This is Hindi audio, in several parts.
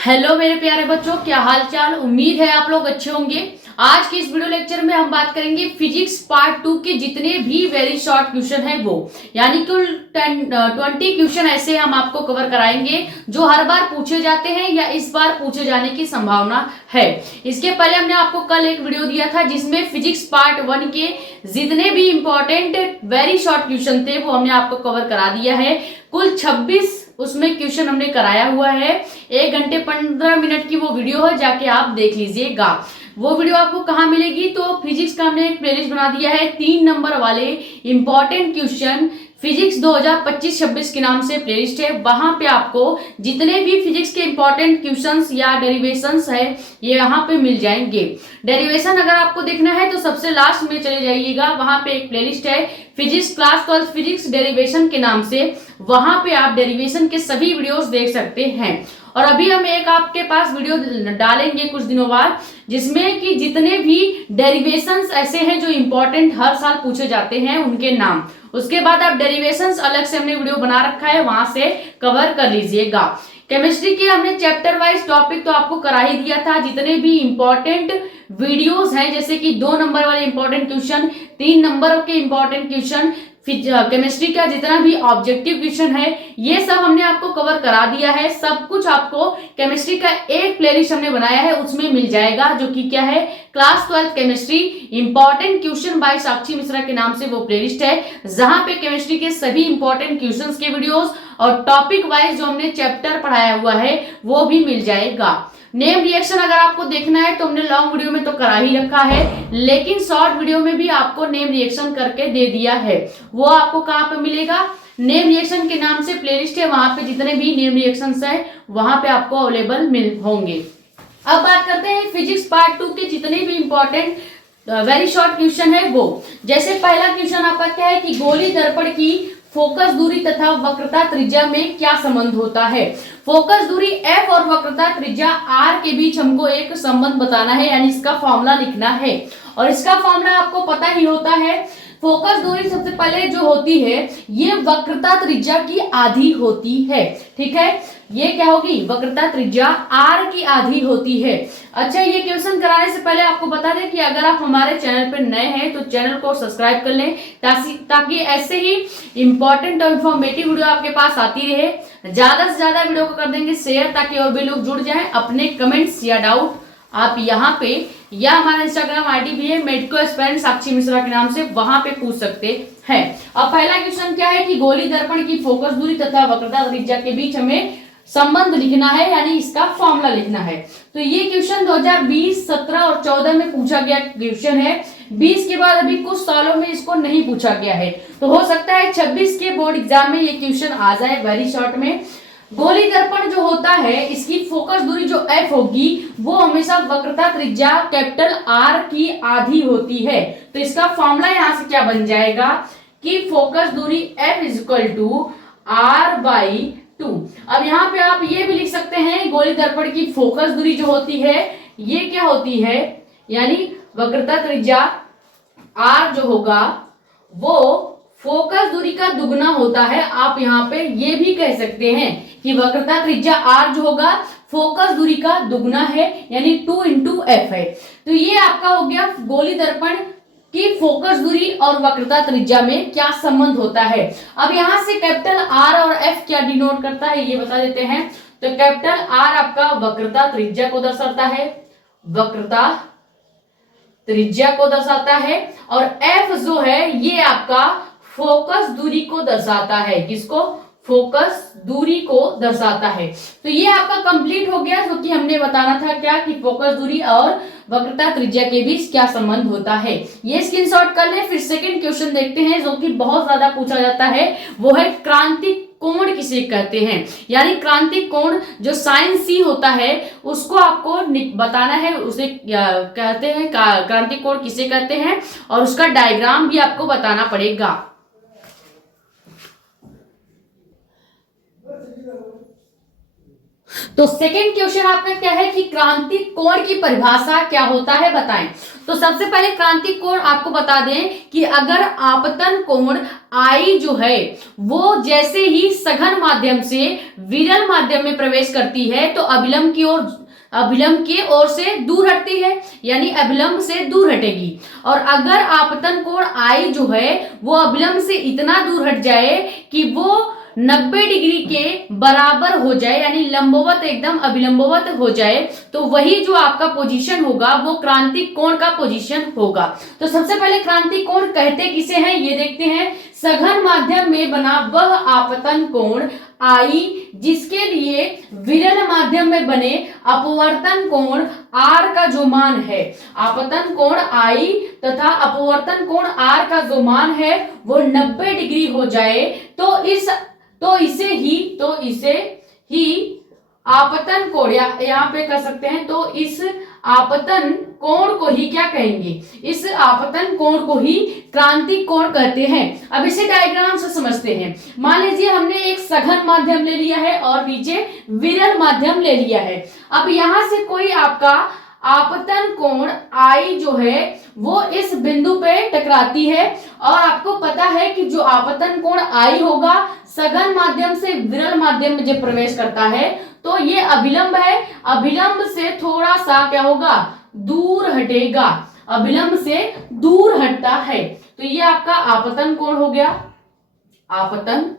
हेलो मेरे प्यारे बच्चों, क्या हाल चाल। उम्मीद है आप लोग अच्छे होंगे। आज के इस वीडियो लेक्चर में हम बात करेंगे फिजिक्स पार्ट 2 के जितने भी वेरी शॉर्ट क्वेश्चन है वो, यानी कुल 20 क्वेश्चन ऐसे हम आपको कवर कराएंगे जो हर बार पूछे जाते हैं या इस बार पूछे जाने की संभावना है। इसके पहले हमने आपको कल एक वीडियो दिया था जिसमें फिजिक्स पार्ट 1 के जितने भी इंपॉर्टेंट वेरी शॉर्ट क्वेश्चन थे वो हमने आपको कवर करा दिया है। कुल 26 उसमें क्वेश्चन हमने कराया हुआ है। 1 घंटे 15 मिनट की वो वीडियो है, जाके आप देख लीजिएगा। वो वीडियो आपको कहाँ मिलेगी, तो फिजिक्स का हमने एक प्लेलिस्ट बना दिया है 3 नंबर वाले इंपॉर्टेंट क्वेश्चन फिजिक्स 2025-26 के नाम से प्लेलिस्ट है। वहां पे आपको जितने भी फिजिक्स के इंपॉर्टेंट क्वेश्चंस या डेरिवेशंस है ये यहाँ पे मिल जाएंगे। डेरिवेशन अगर आपको देखना है तो सबसे लास्ट में चले जाइएगा, वहां पे एक प्लेलिस्ट है फिजिक्स क्लास 12 फिजिक्स डेरिवेशन के नाम से। वहां पे आप डेरिवेशन के सभी वीडियोस देख सकते हैं। और अभी हम एक आपके पास वीडियो डालेंगे कुछ दिनों बाद जिसमें कि जितने भी डेरिवेशंस ऐसे हैं जो इंपॉर्टेंट हर साल पूछे जाते हैं उनके नाम। उसके बाद आप डेरिवेशंस अलग से हमने वीडियो बना रखा है, वहां से कवर कर लीजिएगा। केमिस्ट्री के हमने चैप्टर वाइज टॉपिक तो आपको करा ही दिया था। जितने भी इंपॉर्टेंट वीडियोस हैं जैसे कि 2 नंबर वाले इंपॉर्टेंट क्वेश्चन, 3 नंबर के इंपॉर्टेंट क्वेश्चन, केमिस्ट्री का जितना भी ऑब्जेक्टिव क्वेश्चन है ये सब हमने आपको कवर करा दिया है। सब कुछ आपको केमिस्ट्री का एक प्लेलिस्ट हमने बनाया है उसमें मिल जाएगा, जो कि क्या है, class 12 chemistry important question by Sakshi Mishra के नाम से वो प्लेलिस्ट है, जहां पे केमिस्ट्री के सभी इंपॉर्टेंट क्वेश्चंस के वीडियोस और टॉपिक वाइज जो हमने चैप्टर पढ़ाया हुआ है वो भी मिल जाएगा। नेम रिएक्शन अगर आपको देखना है तो हमने लॉन्ग वीडियो में तो करा ही रखा है, लेकिन शॉर्ट वीडियो में भी आपको नेम रिएक्शन करके दे दिया है। वो आपको कहाँ पे मिलेगा, नेम रिएक्शन के नाम से प्लेलिस्ट है, वहां पे जितने भी नेम रिएक्शंस है वहां पे आपको अवेलेबल मिल होंगे। अब बात करते हैं फिजिक्स पार्ट 2 के जितने भी इंपॉर्टेंट वेरी शॉर्ट क्वेश्चन है वो। जैसे पहला क्वेश्चन आपका क्या है कि गोली दर्पण की फोकस दूरी तथा वक्रता त्रिज्या में क्या संबंध होता है। फोकस दूरी f और वक्रता त्रिज्या r के बीच हमको एक संबंध बताना है, यानी इसका फॉर्मूला लिखना है। और इसका फॉर्मूला आपको पता ही होता है, फोकस दूरी सबसे पहले जो होती है ये वक्रता त्रिज्या की आधी होती है। ठीक है, ये क्या होगी, वक्रता त्रिज्या r की आधी होती है। अच्छा, ये क्वेश्चन कराने से पहले आपको बता दें कि अगर आप हमारे चैनल पर नए हैं तो चैनल को सब्सक्राइब कर लें ताकि ऐसे ही इंपॉर्टेंट और इन्फॉर्मेटिव वीडियो आपके पास आती रहे। ज्यादा से ज्यादा वीडियो को कर देंगे शेयर ताकि और भी लोग जुड़ जाएं। अपने कमेंट्स या डाउट आप यहाँ पे या हमारा इंस्टाग्राम आईडी भी है मेडिको एस्पिरेंट साक्षी मिश्रा के नाम से, वहां पे पूछ सकते हैं। अब पहला क्वेश्चन क्या है कि गोली दर्पण की फोकस दूरी तथा वक्रता त्रिज्या के बीच हमें संबंध लिखना है, यानी इसका फॉर्मूला लिखना है। तो ये क्वेश्चन 2020, 17 और 14 में पूछा गया क्वेश्चन है। 20 के बाद अभी कुछ सालों में इसको नहीं पूछा गया है, तो हो सकता है 26 के बोर्ड एग्जाम में ये क्वेश्चन आ जाए वेरी शॉर्ट में। गोली दर्पण जो होता है इसकी फोकस दूरी जो f होगी वो हमेशा वक्रता त्रिज्या कैपिटल R की आधी होती है। तो इसका फॉर्मूला यहां से क्या बन जाएगा कि फोकस दूरी f इक्वल टू R/2। अब यहाँ पे आप ये भी लिख सकते हैं गोली दर्पण की फोकस दूरी जो होती है ये क्या होती है, यानी वक्रता त्रिज्या R जो होगा वो फोकस दूरी का दुगना होता है। आप यहाँ पे ये भी कह सकते हैं कि वक्रता त्रिज्या R जो होगा फोकस दूरी का दुगना है, यानी 2 × f है। तो ये आपका हो गया गोली दर्पण की फोकस दूरी और वक्रता त्रिज्या में क्या संबंध होता है। अब यहां से कैपिटल R और f क्या डिनोट करता है ये बता देते हैं। तो कैपिटल R आपका वक्रता त्रिज्या को दर्शाता है, वक्रता त्रिज्या को दर्शाता है, और f जो है ये आपका फोकस दूरी को दर्शाता है। किसको, फोकस दूरी को दर्शाता है। तो ये आपका कंप्लीट हो गया, जो कि हमने बताना था क्या कि फोकस दूरी और वक्रता त्रिज्या के बीच क्या संबंध होता है। ये स्क्रीनशॉट कर लें। फिर सेकंड क्वेश्चन देखते हैं जो कि बहुत ज्यादा पूछा जाता है, वो है क्रांतिक कोण किसे कहते हैं। यानी क्रांतिक कोण जो साइन सी होता है उसको आपको बताना है, उसे कहते हैं क्रांतिक कोण किसे कहते हैं, और उसका डायग्राम भी आपको बताना पड़ेगा। तो सेकंड क्वेश्चन आपका क्या है कि क्रांतिक कोण की परिभाषा क्या होता है बताएं। तो सबसे पहले क्रांतिक कोण आपको बता दें कि अगर आपतन कोण आई जो है वो जैसे ही सघन माध्यम से विरल माध्यम में प्रवेश करती है तो अभिलंब की ओर से दूर हटती है, यानी अभिलंब से दूर हटेगी। और अगर आपतन कोण आई जो है वो अभिलंब से इतना दूर हट जाए कि वो 90 डिग्री के बराबर हो जाए, यानी लंबवत एकदम अभिलंबवत हो जाए, तो वही जो आपका पोजीशन होगा वो क्रांतिक कोण का पोजीशन होगा। तो सबसे पहले क्रांतिक कोण कहते किसे हैं ये देखते हैं। सघन माध्यम में बना वह आपतन कोण आई जिसके लिए विरल माध्यम में बने अपवर्तन कोण आर का जो मान है, आपतन कोण आई तथा अपवर्तन कोण आर का जो मान है वो 90 डिग्री हो जाए तो इसे ही आपतन कोण यहाँ पे कर सकते हैं। तो इस आपतन कोण को ही क्या कहेंगे, इस आपतन कोण को ही क्रांतिक कोण कहते हैं। अब इसे डायग्राम से समझते हैं। मान लीजिए हमने एक सघन माध्यम ले लिया है और नीचे विरल माध्यम ले लिया है। अब यहां से कोई आपका आपतन कोण आई जो है वो इस बिंदु पे टकराती है और आपको पता है कि जो आपतन कोण आई होगा सघन माध्यम से विरल माध्यम में जब प्रवेश करता है तो ये अभिलंब है, अभिलंब से थोड़ा सा क्या होगा, दूर हटेगा, अभिलंब से दूर हटता है। तो ये आपका आपतन कोण हो गया, आपतन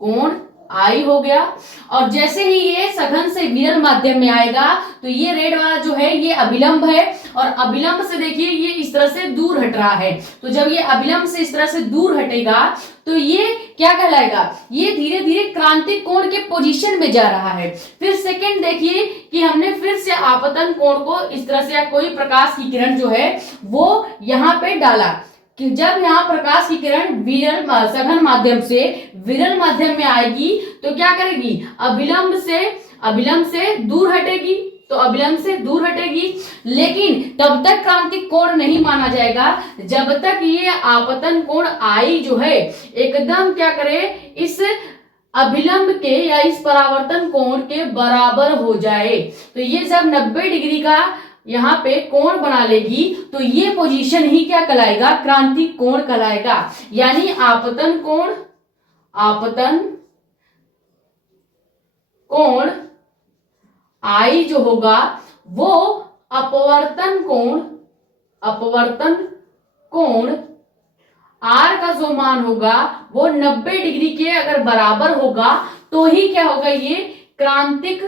कोण आई हो गया। और जैसे ही ये सघन से विरल माध्यम में आएगा तो ये रेड वाला जो है ये अभिलंब है और अभिलंब से देखिए ये इस तरह से दूर हट रहा है। तो जब ये अभिलंब से इस तरह से दूर हटेगा तो ये क्या कहलाएगा, ये धीरे धीरे क्रांतिक कोण के पोजीशन में जा रहा है। फिर सेकंड देखिए कि हमने फिर से आपतन कोण को इस तरह से या कोई प्रकाश की किरण जो है वो यहाँ पे डाला कि जब यहाँ प्रकाश की किरण विरल सघन माध्यम से विरल माध्यम में आएगी तो क्या करेगी, अभिलंब से दूर हटेगी, तो अभिलंब से दूर हटेगी। लेकिन तब तक क्रांतिक कोण नहीं माना जाएगा जब तक ये आपतन कोण आई जो है एकदम क्या करे, इस अभिलंब के या इस परावर्तन कोण के बराबर हो जाए। तो ये जब 90 डिग्री का यहाँ पे कोण बना लेगी तो ये पोजीशन ही क्या कहलाएगा, क्रांतिक कोण कहलाएगा। यानी आपतन कोण आई जो होगा वो अपवर्तन कोण आर का जो मान होगा वो 90 डिग्री के अगर बराबर होगा तो ही क्या होगा, ये क्रांतिक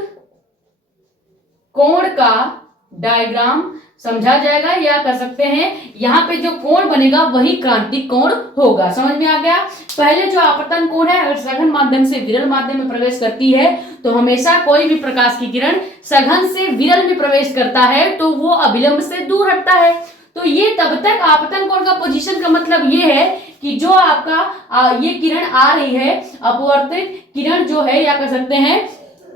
कोण का डायग्राम समझा जाएगा या कर सकते हैं यहाँ पे जो कोण बनेगा वही क्रांतिक कोण होगा। समझ में आ गया। पहले जो आपतन कोण है अगर सघन माध्यम से विरल माध्यम में प्रवेश करती है तो हमेशा कोई भी प्रकाश की किरण सघन से विरल में प्रवेश करता है तो वो अभिलंब से दूर हटता है। तो ये तब तक आपतन कोण का पोजीशन का मतलब ये है कि जो आपका ये किरण आ रही है अपवर्तित किरण जो है या कह सकते हैं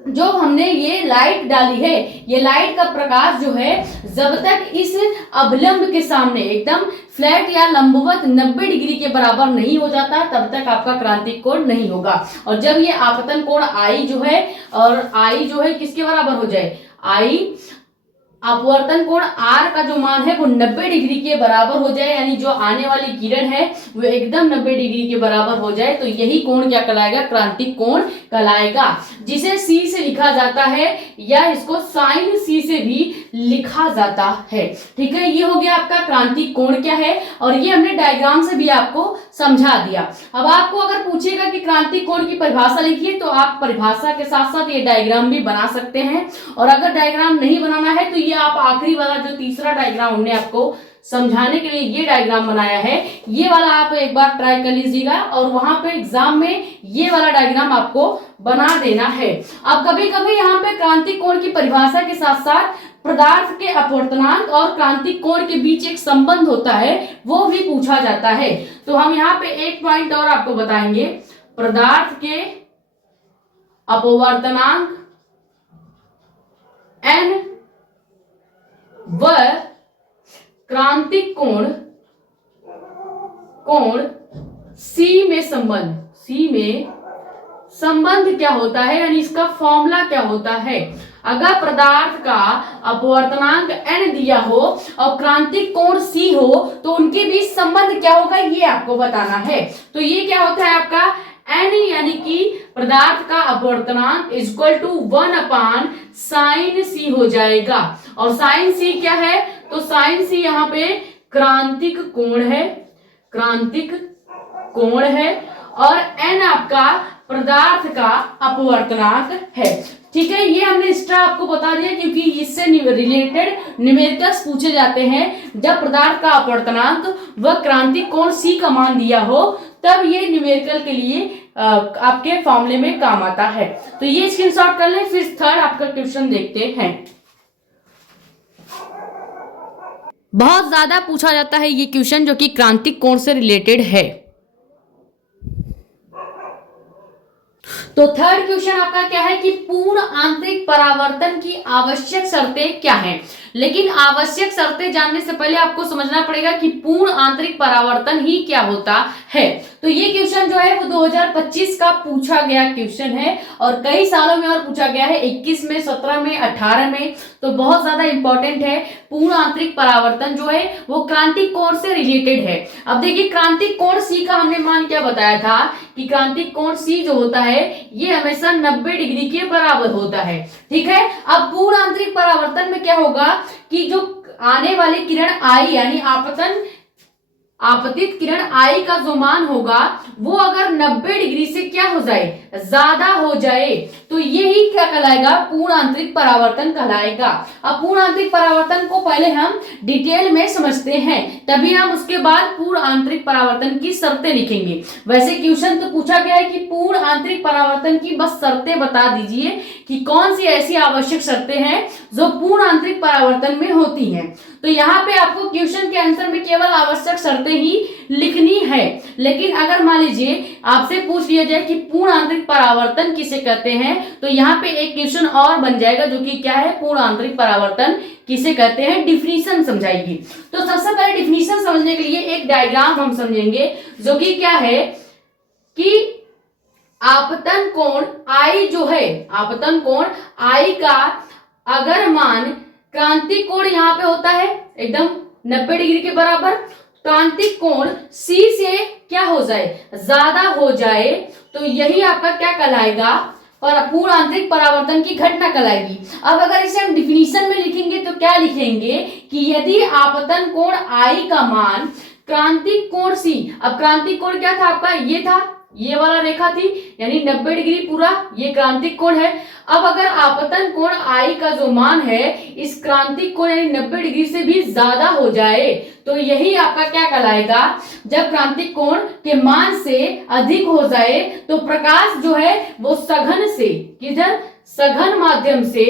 जो हमने ये लाइट डाली है, ये लाइट का प्रकाश जो है जब तक इस अभिलंब के सामने एकदम फ्लैट या लंबवत 90 डिग्री के बराबर नहीं हो जाता तब तक आपका क्रांतिक कोण नहीं होगा। और जब ये आपतन कोण आई जो है किसके बराबर हो जाए, आई अपवर्तन कोण आर का जो मान है वो 90 डिग्री के बराबर हो जाए, यानी जो आने वाली किरण है वो एकदम 90 डिग्री के बराबर हो जाए तो यही कोण क्या कहलाएगा, क्रांतिक कोण कहलाएगा, जिसे सी से लिखा जाता है या इसको साइन सी से भी लिखा जाता है। ठीक है, ये हो गया आपका क्रांतिक कोण क्या है और ये हमने डायग्राम से भी आपको समझा दिया। अब आपको अगर पूछेगा कि क्रांतिक कोण की परिभाषा लिखिए तो आप परिभाषा के साथ साथ ये डायग्राम भी बना सकते हैं। और अगर डायग्राम नहीं बनाना है तो ये आप आखिरी वाला जो तीसरा डायग्राम हमने आपको समझाने के लिए ये डायग्राम बनाया है, ये वाला आप एक बार ट्राई कर लीजिएगा और वहां पे एग्जाम में ये वाला डायग्राम आपको बना देना है। अब कभी कभी यहाँ पे क्रांतिक कोण की परिभाषा के साथ साथ पदार्थ के अपवर्तनांक और क्रांतिक कोण के बीच एक संबंध होता है वो भी पूछा जाता है। तो हम यहाँ पे एक पॉइंट और आपको बताएंगे, पदार्थ के अपवर्तनांक n व क्रांतिक कोण C में संबंध क्या होता है, यानी इसका फॉर्मूला क्या होता है। अगर पदार्थ का अपवर्तनांक n दिया हो और क्रांतिक कोण c हो तो उनके बीच संबंध क्या होगा, ये आपको बताना है। तो ये क्या होता है आपका n, यानी कि पदार्थ का अपवर्तनांक इक्वल टू 1/sin c हो जाएगा। और sin c क्या है, तो sin c यहाँ पे क्रांतिक कोण है, क्रांतिक कोण है, और n आपका पदार्थ का अपवर्तनांक है। ठीक है, ये हमने एक्स्ट्रा आपको बता दिया क्योंकि इससे रिलेटेड न्यूमेरिकल्स पूछे जाते हैं। जब पदार्थ का अपवर्तनांक व क्रांतिक कोण c का मान दिया हो तब ये न्यूमेरिकल के लिए आपके फॉर्मूले में काम आता है। तो ये स्क्रीनशॉट कर लें। फिर थर्ड आपका क्वेश्चन देखते हैं। बहुत ज्यादा पूछा जाता है ये क्वेश्चन जो कि क्रांतिक कोण से रिलेटेड है। तो थर्ड क्वेश्चन आपका क्या है कि पूर्ण आंतरिक परावर्तन की आवश्यक शर्तें क्या हैं। लेकिन आवश्यक शर्तें जानने से पहले आपको समझना पड़ेगा कि पूर्ण आंतरिक परावर्तन ही क्या होता है। तो ये क्वेश्चन जो है वो 2025 का पूछा गया क्वेश्चन है और कई सालों में और पूछा गया है, 21 में, 17 में, 18 में। तो बहुत ज्यादा इंपॉर्टेंट है। पूर्ण आंतरिक परावर्तन जो है वो क्रांतिक कोण से रिलेटेड है। अब देखिए क्रांतिक कोण C का हमने मान क्या बताया था कि क्रांतिक कोण C जो होता है ये हमेशा 90 डिग्री के बराबर होता है। ठीक है, अब पूर्ण आंतरिक परावर्तन में क्या होगा कि जो आने वाली किरण I यानी आपतित किरण I का जो मान होगा वो अगर 90 डिग्री से क्या हो जाए, ज्यादा हो जाए, तो यही क्या कहलाएगा, पूर्ण आंतरिक परावर्तन कहलाएगा। अब पूर्ण आंतरिक परावर्तन को पहले हम डिटेल में समझते हैं, तभी हम उसके बाद पूर्ण आंतरिक परावर्तन की शर्तें लिखेंगे। वैसे क्वेश्चन तो पूछा गया है कि पूर्ण आंतरिक परावर्तन की बस शर्तें बता दीजिए कि कौन सी ऐसी आवश्यक शर्तें हैं जो पूर्ण आंतरिक परावर्तन में होती हैं। तो यहाँ पे आपको क्वेश्चन के आंसर में केवल आवश्यक शर्तें ही लिखनी है। लेकिन अगर मान लीजिए आपसे पूछ लिया जाए कि पूर्ण आंतरिक परावर्तन किसे कहते हैं, तो यहाँ पे एक क्वेश्चन और बन जाएगा जो कि क्या है, पूर्ण आंतरिक परावर्तन किसे कहते हैं, डिफिनीशन समझाएगी। तो सबसे पहले डिफिनीशन समझने के लिए एक डायग्राम हम समझेंगे जो कि क्या है कि आपतन कोण I जो है, आपतन कोण I का अगर मान क्रांतिक कोण यहाँ पे होता है एकदम 90 डिग्री के बराबर, क्रांतिक कोण C से क्या हो जाए, ज्यादा हो जाए, तो यही आपका क्या कहलाएगा, पूर्ण आंतरिक परावर्तन की घटना कहलाएगी। अब अगर इसे हम डिफिनीशन में लिखेंगे तो क्या लिखेंगे कि यदि आपतन कोण I का मान क्रांतिक कोण C, अब क्रांतिक कोण क्या था आपका, ये था, ये वाला रेखा थी, यानी 90 डिग्री पूरा ये क्रांतिक कोण है। अब अगर आपतन कोण I का जो मान है इस क्रांतिक कोण यानी 90 डिग्री से भी ज्यादा हो जाए, तो यही आपका क्या कहलाएगा, जब क्रांतिक कोण के मान से अधिक हो जाए तो प्रकाश जो है वो सघन से, किधर, सघन माध्यम से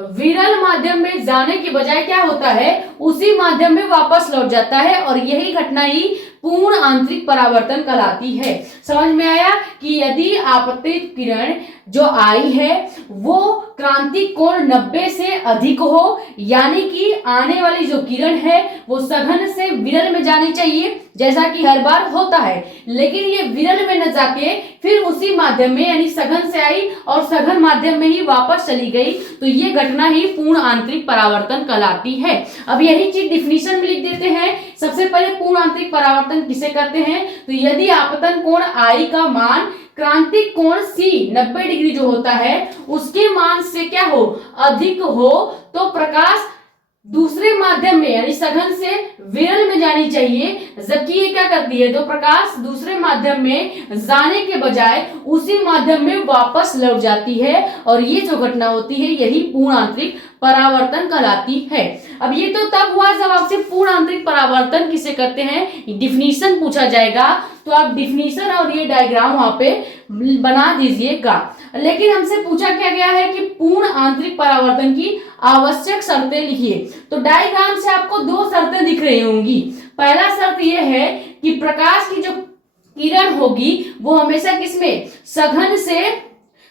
विरल माध्यम में जाने के बजाय क्या होता है, उसी माध्यम में वापस लौट जाता है, और यही घटना ही पूर्ण आंतरिक परावर्तन कहलाती है। समझ में आया कि यदि आपतित किरण जो आई है वो क्रांतिक कोण 90 से अधिक हो, यानी कि आने वाली जो किरण है वो सघन से विरल में जानी चाहिए, जैसा कि हर बार होता है, लेकिन ये विरल में न जाके फिर उसी माध्यम में यानी सघन से आई और सघन माध्यम में ही वापस चली गई, तो ये घटना ही पूर्ण आंतरिक परावर्तन कहलाती है। अब यही चीज डिफिनीशन में लिख देते हैं। सबसे पहले पूर्ण आंतरिक परावर्तन किसे कहते हैं, तो यदि आपतन कोण I का मान क्रांतिक कोण C 90 डिग्री जो होता है उसके मान से क्या हो, अधिक हो, तो प्रकाश दूसरे माध्यम में यानी सघन से विरल में जानी चाहिए, जबकि ये क्या करती है, तो प्रकाश दूसरे माध्यम में जाने के बजाय उसी माध्यम में वापस लौट जाती है, और ये जो घटना होती है यही पूर्ण आंतरिक परावर्तन कहलाती है। अब ये तो तब हुआ जब आपसे पूर्ण आंतरिक परावर्तन किसे कहते हैं डिफिनीशन पूछा जाएगा, तो आप डिफिनीशन और ये डायग्राम वहां पे बना दीजिएगा। लेकिन हमसे पूछा क्या गया है कि पूर्ण आंतरिक परावर्तन की आवश्यक शर्तें लिखिए। तो डायग्राम से आपको दो शर्तें दिख रही होंगी। पहला शर्त यह है कि प्रकाश की जो किरण होगी वो हमेशा किसमें,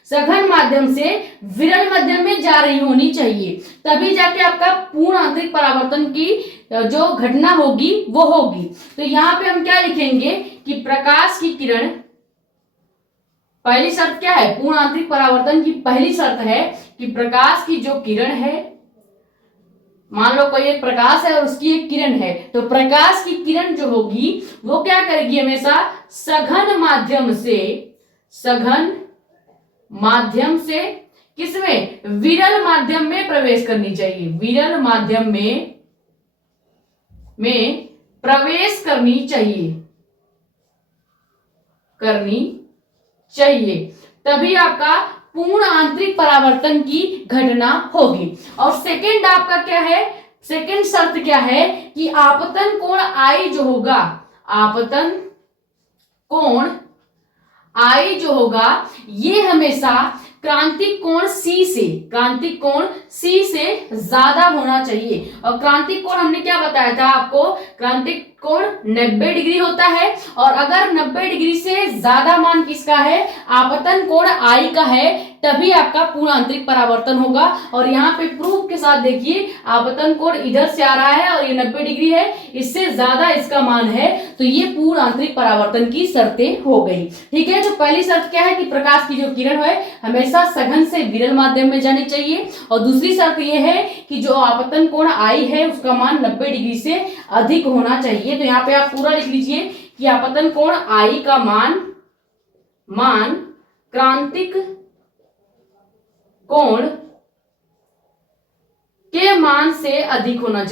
सघन माध्यम से विरल माध्यम में जा रही होनी चाहिए, तभी जाके आपका पूर्ण आंतरिक परावर्तन की जो घटना होगी वो होगी। तो यहाँ पे हम क्या लिखेंगे कि प्रकाश की किरण पहली शर्त क्या है, पूर्ण आंतरिक परावर्तन की पहली शर्त है कि प्रकाश की जो किरण है, मान लो कोई एक प्रकाश है और उसकी एक किरण है, तो प्रकाश की किरण जो होगी वो क्या करेगी, हमेशा सघन माध्यम से किसमें, विरल माध्यम में प्रवेश करनी चाहिए, विरल माध्यम में प्रवेश करनी चाहिए, तभी आपका पूर्ण आंतरिक परावर्तन की घटना होगी। और सेकंड आपका क्या है, सेकंड शर्त क्या है कि आपतन कोण आई जो होगा, आपतन कोण आई जो होगा ये हमेशा क्रांतिक कोण C से ज्यादा होना चाहिए। और क्रांतिक कोण हमने क्या बताया था आपको, क्रांतिक कोण 90 डिग्री होता है, और अगर 90 डिग्री से ज्यादा मान किसका है, आपतन कोण I का है, तभी आपका पूर्ण आंतरिक परावर्तन होगा। और यहाँ पे प्रूफ के साथ देखिए, आपतन कोण इधर से आ रहा है और ये 90 डिग्री है, इससे ज्यादा इसका मान है, तो ये पूर्ण आंतरिक परावर्तन की शर्तें हो गई। ठीक है, तो पहली शर्त क्या है कि प्रकाश की जो किरण है हमेशा सघन से विरल माध्यम में जानी चाहिए, और दूसरी शर्त यह है कि जो आपतन कोण I है उसका मान 90 डिग्री से अधिक होना चाहिए। तो यहाँ पे आप पूरा लिख लीजिए कि आपतन कोण I का मान क्रांतिक कोण के मान से अधिक होना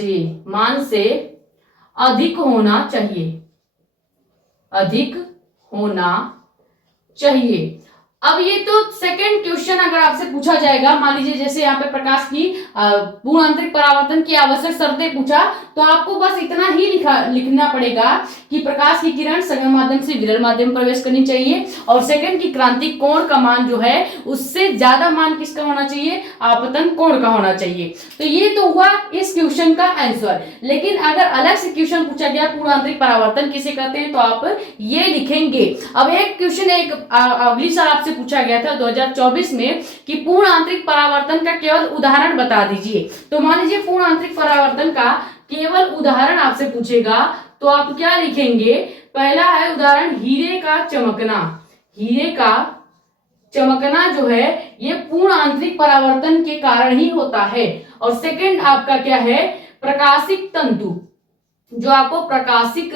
चाहिए। अब ये तो सेकंड क्वेश्चन अगर आपसे पूछा जाएगा, मान लीजिए जैसे यहाँ पे प्रकाश की पूर्ण आंतरिक परावर्तन की आवश्यक शर्तें पूछा, तो आपको बस इतना ही लिखना पड़ेगा कि प्रकाश की किरण सघन माध्यम से विरल माध्यम में प्रवेश करनी चाहिए, और सेकंड की क्रांतिक कोण का मान जो है उससे ज्यादा मान किसका होना चाहिए, आपतन कोण का होना चाहिए। तो ये तो हुआ इस क्वेश्चन का आंसर। लेकिन अगर अलग से क्वेश्चन पूछा गया पूर्ण आंतरिक परावर्तन किसे कहते हैं, तो आप ये लिखेंगे। अब एक क्वेश्चन अगली साल आपसे पूछा गया था 2024 में कि पूर्ण आंतरिक परावर्तन का केवल उदाहरण बता दीजिए। तो मान लीजिए पूर्ण आंतरिक परावर्तन का केवल उदाहरण आपसे पूछेगा, तो आप क्या लिखेंगे, पहला है उदाहरण हीरे का चमकना जो है ये पूर्ण आंतरिक परावर्तन के कारण ही होता है। और सेकंड आपका क्या है, प्रकाशिक तंतु, जो आपको प्रकाशिक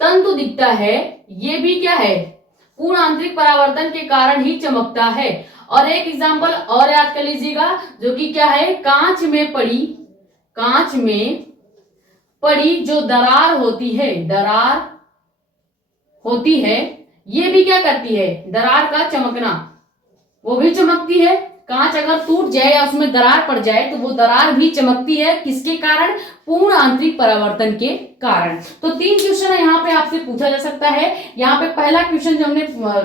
तंतु दिखता है ये भी क्या है, पूर्ण आंतरिक परावर्तन के कारण ही चमकता है। और एक एग्जांपल और याद कर लीजिएगा, जो कि क्या है, कांच में पड़ी जो दरार होती है ये भी क्या करती है, दरार का चमकना, वो भी चमकती है। कांच अगर टूट जाए या उसमें दरार पड़ जाए तो वो दरार भी चमकती है, किसके कारण, पूर्ण आंतरिक परावर्तन के कारण। तो 3 क्वेश्चन यहाँ पे आपसे पूछा जा सकता है। यहाँ पे पहला क्वेश्चन जो हमने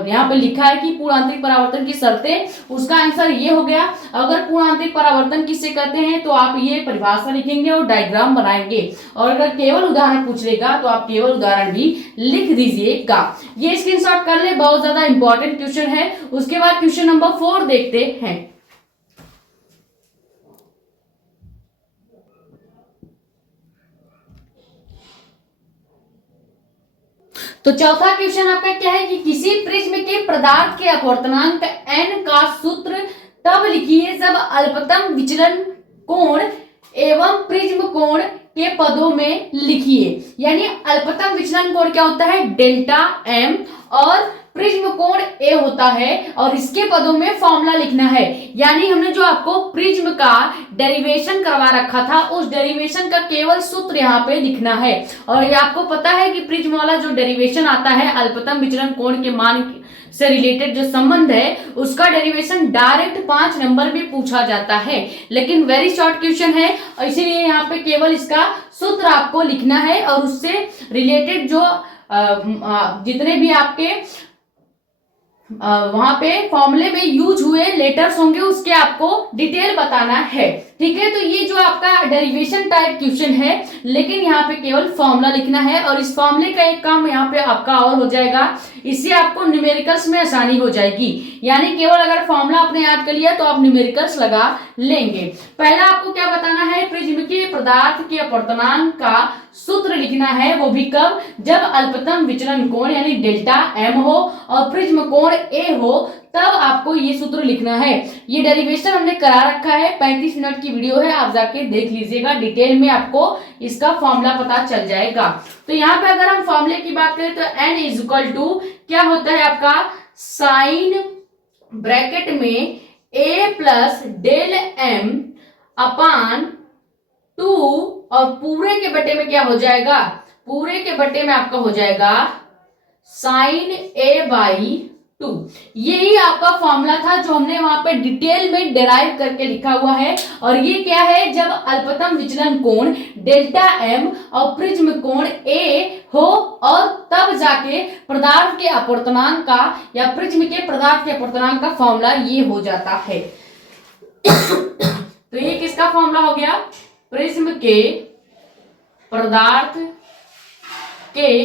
यहाँ पे लिखा है कि पूर्ण आंतरिक परावर्तन की शर्तें, उसका आंसर ये हो गया। अगर पूर्ण आंतरिक परावर्तन किसे कहते हैं तो आप ये परिभाषा लिखेंगे और डायग्राम बनाएंगे, और अगर केवल उदाहरण पूछ लेगा तो आप केवल उदाहरण भी लिख दीजिएगा। ये स्क्रीनशॉट कर ले, बहुत ज्यादा इंपॉर्टेंट क्वेश्चन है। उसके बाद क्वेश्चन नंबर 4 देखते हैं। तो चौथा क्वेश्चन आपका क्या है कि किसी प्रिज्म के पदार्थ के अपवर्तनांक n का सूत्र तब लिखिए जब अल्पतम विचलन कोण एवं प्रिज्म कोण के पदों में लिखिए। यानी अल्पतम विचलन कोण क्या होता है, डेल्टा m, और प्रिज्म कोण A होता है, और इसके पदों में फॉर्मूला लिखना है। यानी हमने जो आपको प्रिज्म का डेरिवेशन करवा रखा था उस डेरिवेशन का केवल सूत्र यहाँ पे लिखना है। और ये आपको पता है कि प्रिज्म वाला जो डेरिवेशन आता है अल्पतम विचलन कोण के मान से रिलेटेड जो संबंध है उसका डेरिवेशन डायरेक्ट 5 नंबर में पूछा जाता है, लेकिन वेरी शॉर्ट क्वेश्चन है, इसीलिए यहाँ पे केवल इसका सूत्र आपको लिखना है, और उससे रिलेटेड जो जितने भी आपके वहां पे फॉर्मूले में यूज हुए लेटर्स होंगे उसके आपको डिटेल बताना है। ठीक है। तो ये जो आपका डेरिवेशन टाइप क्वेश्चन है, लेकिन यहाँ पे केवल फॉर्मूला लिखना है और इस फॉर्मूले का एक काम यहाँ पे आपका और हो जाएगा, इससे आपको न्यूमेरिकल्स में आसानी हो जाएगी। यानी केवल अगर फॉर्मूला आपने याद कर लिया तो आप न्यूमेरिकल्स लगा लेंगे। पहला आपको क्या बताना है, प्रिज्म के पदार्थ के अपवर्तनांक का सूत्र लिखना है, वो भी कब, जब अल्पतम विचलन कोण यानी डेल्टा एम हो और प्रिज्म कोण ए हो, तब आपको ये सूत्र लिखना है। ये डेरिवेशन हमने करा रखा है, 35 मिनट की वीडियो है, आप जाके देख लीजिएगा, डिटेल में आपको इसका फॉर्मूला पता चल जाएगा। तो यहाँ पे अगर हम फॉर्मूले की बात करें तो n इज इक्वल टू क्या होता है आपका, साइन ब्रैकेट में a प्लस डेल एम अपान 2 और पूरे के बटे में क्या हो जाएगा, पूरे के बटे में आपका हो जाएगा साइन a बाई 2। यही आपका फॉर्मूला था जो हमने वहां पे डिटेल में डिराइव करके लिखा हुआ है। और ये क्या है, जब अल्पतम विचलन कोण डेल्टा एम और प्रिज्म कोण ए हो और तब जाके पदार्थ के अपवर्तनांक का या प्रिज्म के पदार्थ के अपवर्तनांक का फॉर्मूला ये हो जाता है। तो ये किसका फॉर्मूला हो गया, प्रिज्म के पदार्थ के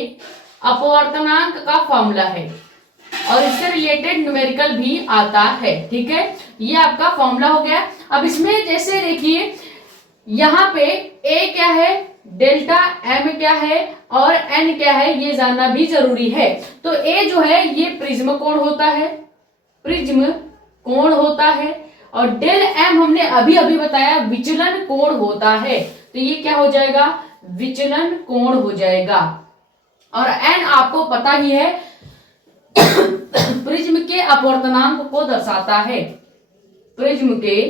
अपवर्तनांक का फॉर्मूला है और इससे रिलेटेड न्यूमेरिकल भी आता है। ठीक है, ये आपका फॉर्मूला हो गया। अब इसमें जैसे देखिए यहाँ पे a क्या है, डेल्टा m क्या है और n क्या है, ये जानना भी जरूरी है। तो a जो है ये प्रिज्म कोण होता है, प्रिज्म कोण होता है, और डेल m हमने अभी अभी बताया विचलन कोण होता है। तो ये क्या हो जाएगा, विचलन कोण हो जाएगा। और n आपको पता ही है प्रिज्म के अपवर्तनांक को दर्शाता है, प्रिज्म के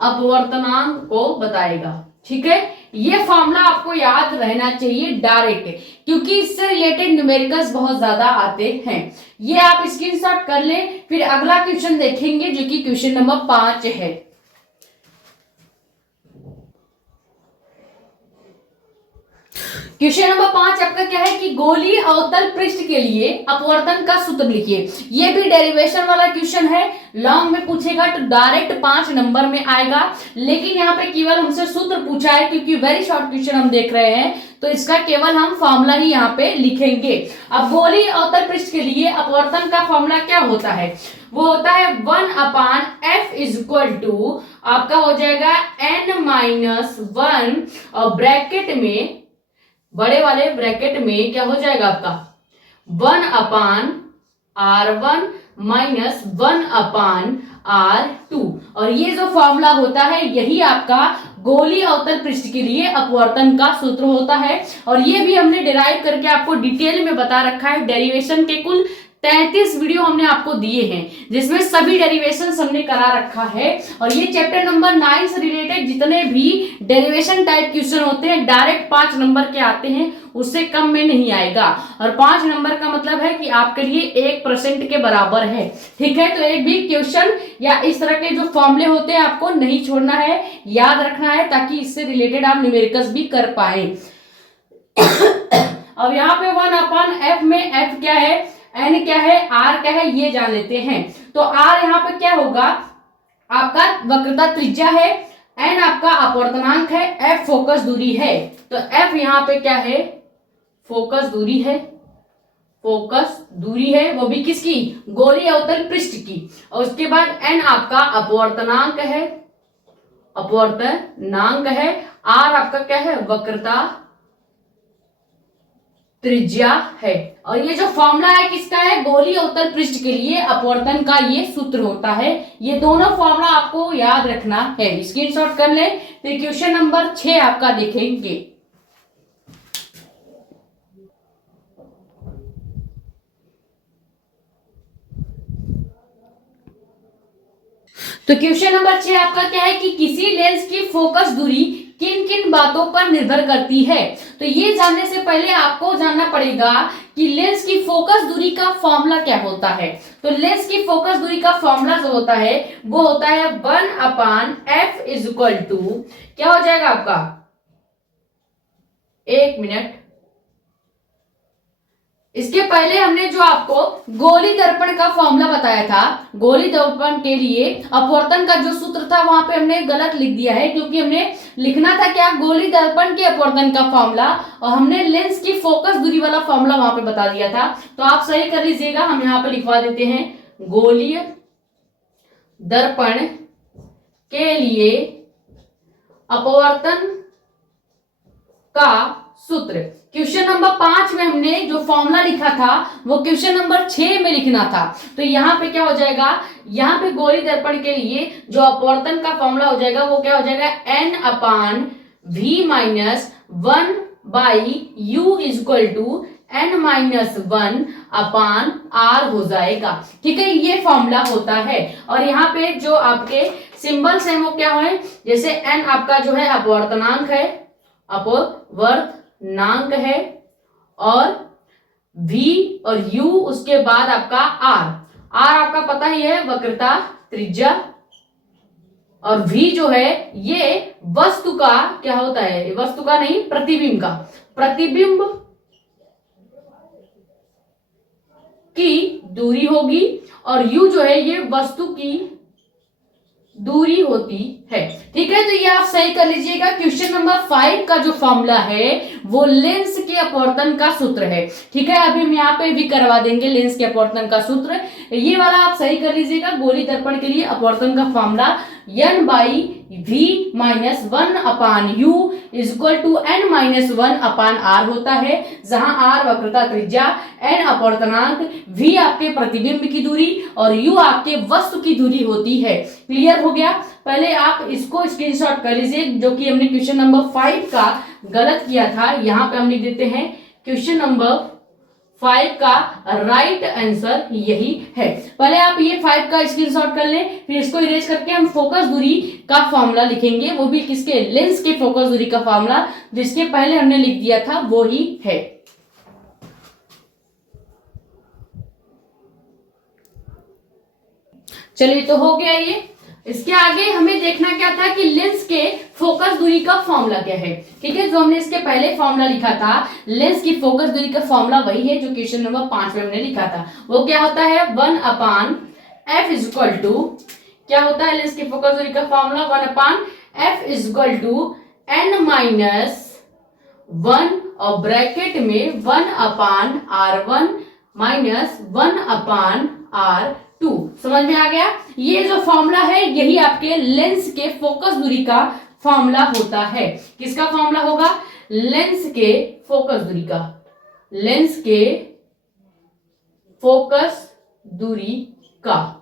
अपवर्तनांक को बताएगा। ठीक है, ये फॉर्मूला आपको याद रहना चाहिए डायरेक्ट, क्योंकि इससे रिलेटेड न्यूमेरिकल्स बहुत ज्यादा आते हैं। ये आप स्क्रीनशॉट कर ले, फिर अगला क्वेश्चन देखेंगे जो कि क्वेश्चन नंबर 5 है। क्वेश्चन नंबर 5 आपका क्या है कि गोलीय अवतल पृष्ठ के लिए अपवर्तन का सूत्र लिखिए। ये भी डेरिवेशन वाला क्वेश्चन है, लॉन्ग में पूछेगा तो डायरेक्ट 5 नंबर में आएगा, लेकिन यहाँ पे केवल हमसे सूत्र पूछा है क्योंकि वेरी शॉर्ट क्वेश्चन हम देख रहे हैं, तो इसका केवल हम फॉर्मूला ही यहाँ पे लिखेंगे। अब गोलीय अवतल पृष्ठ के लिए अपवर्तन का फॉर्मूला क्या होता है, वो होता है 1/f इज इक्वल टू आपका हो जाएगा n-1 और ब्रैकेट में, बड़े वाले ब्रैकेट में क्या हो जाएगा आपका 1/r1 माइनस 1/r2। और ये जो फॉर्मूला होता है यही आपका गोलीय अवतल पृष्ठ के लिए अपवर्तन का सूत्र होता है। और ये भी हमने डिराइव करके आपको डिटेल में बता रखा है। डेरिवेशन के कुल 33 वीडियो हमने आपको दिए हैं जिसमें सभी डेरिवेशन हमने करा रखा है। और ये चैप्टर नंबर 9 से रिलेटेड जितने भी डेरिवेशन टाइप क्वेश्चन होते हैं डायरेक्ट 5 नंबर के आते हैं, उससे कम में नहीं आएगा। और 5 नंबर का मतलब है कि आपके लिए 1% के बराबर है। ठीक है, तो एक भी क्वेश्चन या इस तरह के जो फॉर्मूले होते हैं आपको नहीं छोड़ना है, याद रखना है, ताकि इससे रिलेटेड आप न्यूमेरिकल्स भी कर पाए। अब यहाँ पे 1/f में f क्या है, n क्या है, r क्या है, ये जान लेते हैं। तो r यहाँ पे क्या होगा, आपका वक्रता त्रिज्या है, n आपका अपवर्तनांक है, f फोकस दूरी है। तो f यहाँ पे क्या है, फोकस दूरी है, फोकस दूरी है, वो भी किसकी, गोलीय अवतल पृष्ठ की। और उसके बाद n आपका अपवर्तनांक है, अपवर्तनांक है, r आपका क्या है, वक्रता त्रिज्या है। और ये जो फॉर्मूला है किसका है, गोलीय अवतल पृष्ठ के लिए अपवर्तन का ये सूत्र होता है। ये दोनों फॉर्मूला आपको याद रखना है, स्क्रीनशॉट कर ले। फिर क्वेश्चन नंबर 6 आपका देखेंगे। तो क्वेश्चन नंबर 6 आपका क्या है कि किसी लेंस की फोकस दूरी किन किन बातों पर निर्भर करती है। तो ये जानने से पहले आपको जानना पड़ेगा कि लेंस की फोकस दूरी का फॉर्मूला क्या होता है। तो लेंस की फोकस दूरी का फॉर्मूला जो होता है वो होता है 1/f इज इक्वल टू क्या हो जाएगा आपका, 1 मिनट, इसके पहले हमने जो आपको गोली दर्पण का फॉर्मूला बताया था, गोली दर्पण के लिए अपवर्तन का जो सूत्र था वहां पे हमने गलत लिख दिया है, क्योंकि हमने लिखना था क्या, गोली दर्पण के अपवर्तन का फॉर्मूला, और हमने लेंस की फोकस दूरी वाला फॉर्मूला वहां पे बता दिया था। तो आप सही कर लीजिएगा, हम यहाँ पे लिखवा देते हैं गोलीय दर्पण के लिए अपवर्तन का सूत्र। क्वेश्चन नंबर 5 में हमने जो फॉर्मूला लिखा था वो क्वेश्चन नंबर 6 में लिखना था। तो यहाँ पे क्या हो जाएगा, यहाँ पे गोली दर्पण के लिए जो अपवर्तन का फॉर्मूला हो जाएगा वो क्या हो जाएगा, n upon v minus 1 by u equal to n minus 1 upon r हो जाएगा। ठीक है, ये फॉर्मूला होता है। और यहाँ पे जो आपके सिंबल्स हैं वो क्या है, जैसे n आपका जो है अपवर्तनांक है, अपवर्तनांक है, और v और u उसके बाद आपका r आपका पता ही है वक्रता त्रिज्या, और v जो है ये वस्तु का क्या होता है, वस्तु का नहीं प्रतिबिंब का, प्रतिबिंब की दूरी होगी, और u जो है ये वस्तु की दूरी होती है। ठीक है, तो ये आप सही कर लीजिएगा। क्वेश्चन नंबर 5 का जो फॉर्मूला है वो लेंस के अपवर्तन का सूत्र है। ठीक है, अभी हम यहाँ पे भी करवा देंगे लेंस के अपवर्तन का सूत्र, ये वाला आप सही कर लीजिएगा। गोली दर्पण के लिए अपवर्तन का formula n by V minus 1 upon U equal to n minus 1 upon r होता है, जहां r वक्रता त्रिज्या, n अपवर्तनांक, v आपके प्रतिबिंब की दूरी और u आपके वस्तु की दूरी होती है। क्लियर हो गया। पहले आप इसको स्क्रीनशॉट कर लीजिए, जो कि हमने क्वेश्चन नंबर 5 का गलत किया था। यहां पे हम लिख देते हैं क्वेश्चन नंबर 5 का राइट आंसर यही है। पहले आप ये 5 का स्क्रीनशॉट कर लें, फिर इसको इरेज करके हम फोकस दूरी का फॉर्मूला लिखेंगे, वो भी किसके, लेंस के फोकस दूरी का फॉर्मूला, जिसके पहले हमने लिख दिया था वो ही है। चलिए, तो हो गया ये। इसके आगे हमें देखना क्या था कि लेंस के फोकस दूरी का फॉर्मूला क्या है। ठीक है, जो हमने इसके पहले फॉर्मूला लिखा था, लेंस की फोकस दूरी का फॉर्मूला वही है जो क्वेश्चन नंबर 5 में हमने लिखा था। वो क्या होता है, 1 अपान एफ इजक्वल टू, क्या होता है लेंस की फोकस दूरी का formula, 1 upon F equal to n minus 1 और ब्रैकेट में 1 अपान r1 माइनस 1 अपान r2। समझ में आ गया। ये जो फॉर्मूला है यही आपके लेंस के फोकस दूरी का फॉर्मूला होता है। किसका फॉर्मूला होगा, लेंस के फोकस दूरी का, लेंस के फोकस दूरी का।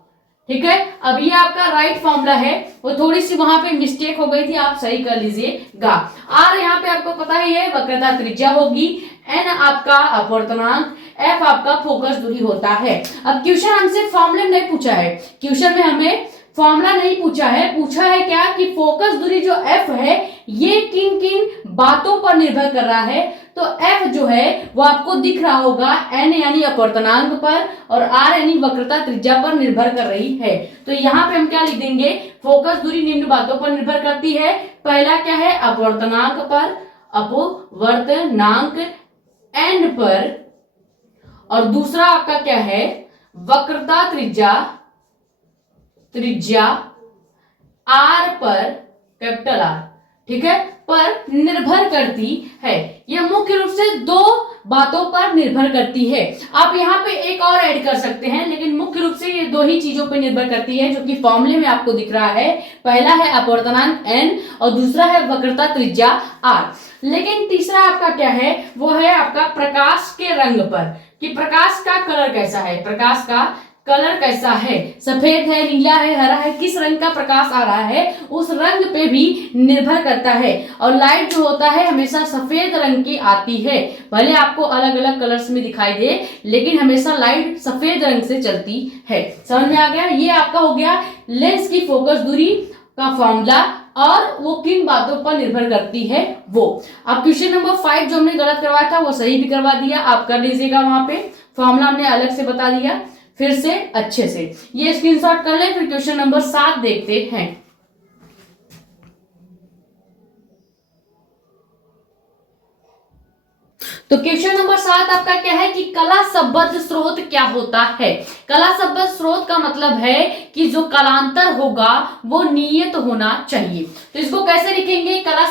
ठीक है, अब ये आपका राइट फॉर्मूला है, वो थोड़ी सी वहां पे मिस्टेक हो गई थी, आप सही कर लीजिएगा। आर यहाँ पे आपको पता ही है वक्रता त्रिज्या होगी, एन आपका अपवर्तनांक, एफ आपका फोकस दूरी होता है। अब क्वेश्चन हमसे फॉर्मूले नहीं पूछा है, क्वेश्चन में हमें फॉर्मूला नहीं पूछा है, पूछा है क्या कि फोकस दूरी जो एफ है ये किन किन बातों पर निर्भर कर रहा है। तो एफ जो है वो आपको दिख रहा होगा एन यानी अपवर्तनांक पर, और आर यानी वक्रता त्रिज्या पर निर्भर कर रही है। तो यहाँ पे हम क्या लिख देंगे, फोकस दूरी निम्न बातों पर निर्भर करती है। पहला क्या है, अपवर्तनांक पर, अपवर्तनांक एन पर, और दूसरा आपका क्या है, वक्रता त्रिज्या, त्रिज्या आर पर, कैपिटल आर, ठीक है, पर निर्भर करती है। यह मुख्य रूप से दो बातों पर निर्भर करती है। आप यहाँ पे एक और ऐड कर सकते हैं, लेकिन मुख्य रूप से ये दो ही चीजों पर निर्भर करती है, जो कि फॉर्मूले में आपको दिख रहा है। पहला है अपवर्तनांक n और दूसरा है वक्रता त्रिज्या r। लेकिन तीसरा आपका क्या है, वो है आपका प्रकाश के रंग पर, कि प्रकाश का कलर कैसा है, प्रकाश का कलर कैसा है, सफेद है, नीला है, हरा है, किस रंग का प्रकाश आ रहा है उस रंग पे भी निर्भर करता है। और लाइट जो होता है हमेशा सफेद रंग की आती है, भले आपको अलग अलग कलर्स में दिखाई दे, लेकिन हमेशा लाइट सफेद रंग से चलती है। समझ में आ गया। ये आपका हो गया लेंस की फोकस दूरी का फॉर्मूला, और वो किन बातों पर निर्भर करती है वो। अब क्वेश्चन नंबर 5 जो हमने गलत करवाया था वो सही भी करवा दिया, आप कर लीजिएगा। वहां पे फॉर्मूला हमने अलग से बता दिया, फिर से अच्छे से ये स्क्रीनशॉट कर ले। फिर क्वेश्चन नंबर 7 देखते हैं। तो क्वेश्चन नंबर 7 आपका क्या है कि कला संबद्ध स्रोत क्या होता है। कला संबद्ध स्रोत का मतलब है कि जो कालांतर होगा वो नियत होना चाहिए। तो इसको कैसे लिखेंगे, कला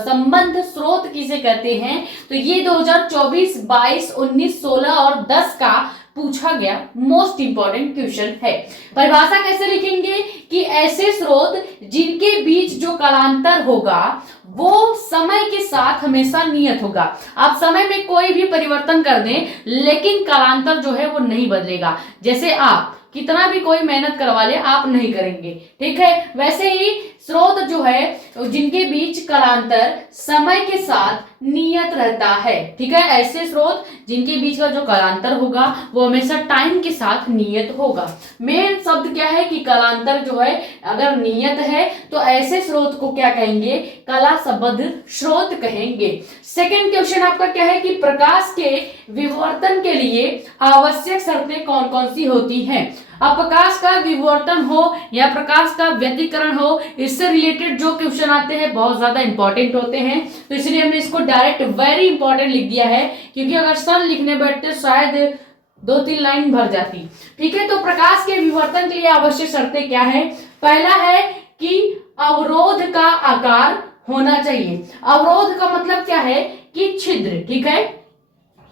संबद्ध स्रोत किसे कहते हैं, तो ये 2024, 22, 19, 16 और 10 का पूछा गया मोस्ट इंपॉर्टेंट क्वेश्चन है। परिभाषा कैसे लिखेंगे कि ऐसे स्रोत जिनके बीच जो कालांतर होगा वो समय के साथ हमेशा नियत होगा। आप समय में कोई भी परिवर्तन कर दें लेकिन कालांतर जो है वो नहीं बदलेगा। जैसे आप कितना भी कोई मेहनत करवा ले आप नहीं करेंगे, ठीक है। वैसे ही स्रोत जो है जिनके बीच कालांतर समय के साथ नियत रहता है, ठीक है। ऐसे स्रोत जिनके बीच का जो कालांतर होगा वो हमेशा टाइम के साथ नियत होगा। मेन शब्द क्या है कि कालांतर जो है अगर नियत है तो ऐसे स्रोत को क्या कहेंगे, कला संबद्ध स्रोत कहेंगे। सेकंड क्वेश्चन आपका क्या है कि प्रकाश के विवर्तन के लिए आवश्यक शर्तें कौन कौन सी होती हैं। अब प्रकाश का विवर्तन हो या प्रकाश का व्यतिकरण हो, इससे रिलेटेड जो क्वेश्चन आते हैं बहुत ज्यादा इंपॉर्टेंट होते हैं, तो इसलिए हमने इसको डायरेक्ट वेरी इंपॉर्टेंट लिख दिया है, क्योंकि अगर सन लिखने बैठते शायद 2-3 लाइन भर जाती, ठीक है। तो प्रकाश के विवर्तन के लिए आवश्यक शर्तें क्या है। पहला है कि अवरोध का आकार होना चाहिए। अवरोध का मतलब क्या है कि छिद्र, ठीक है।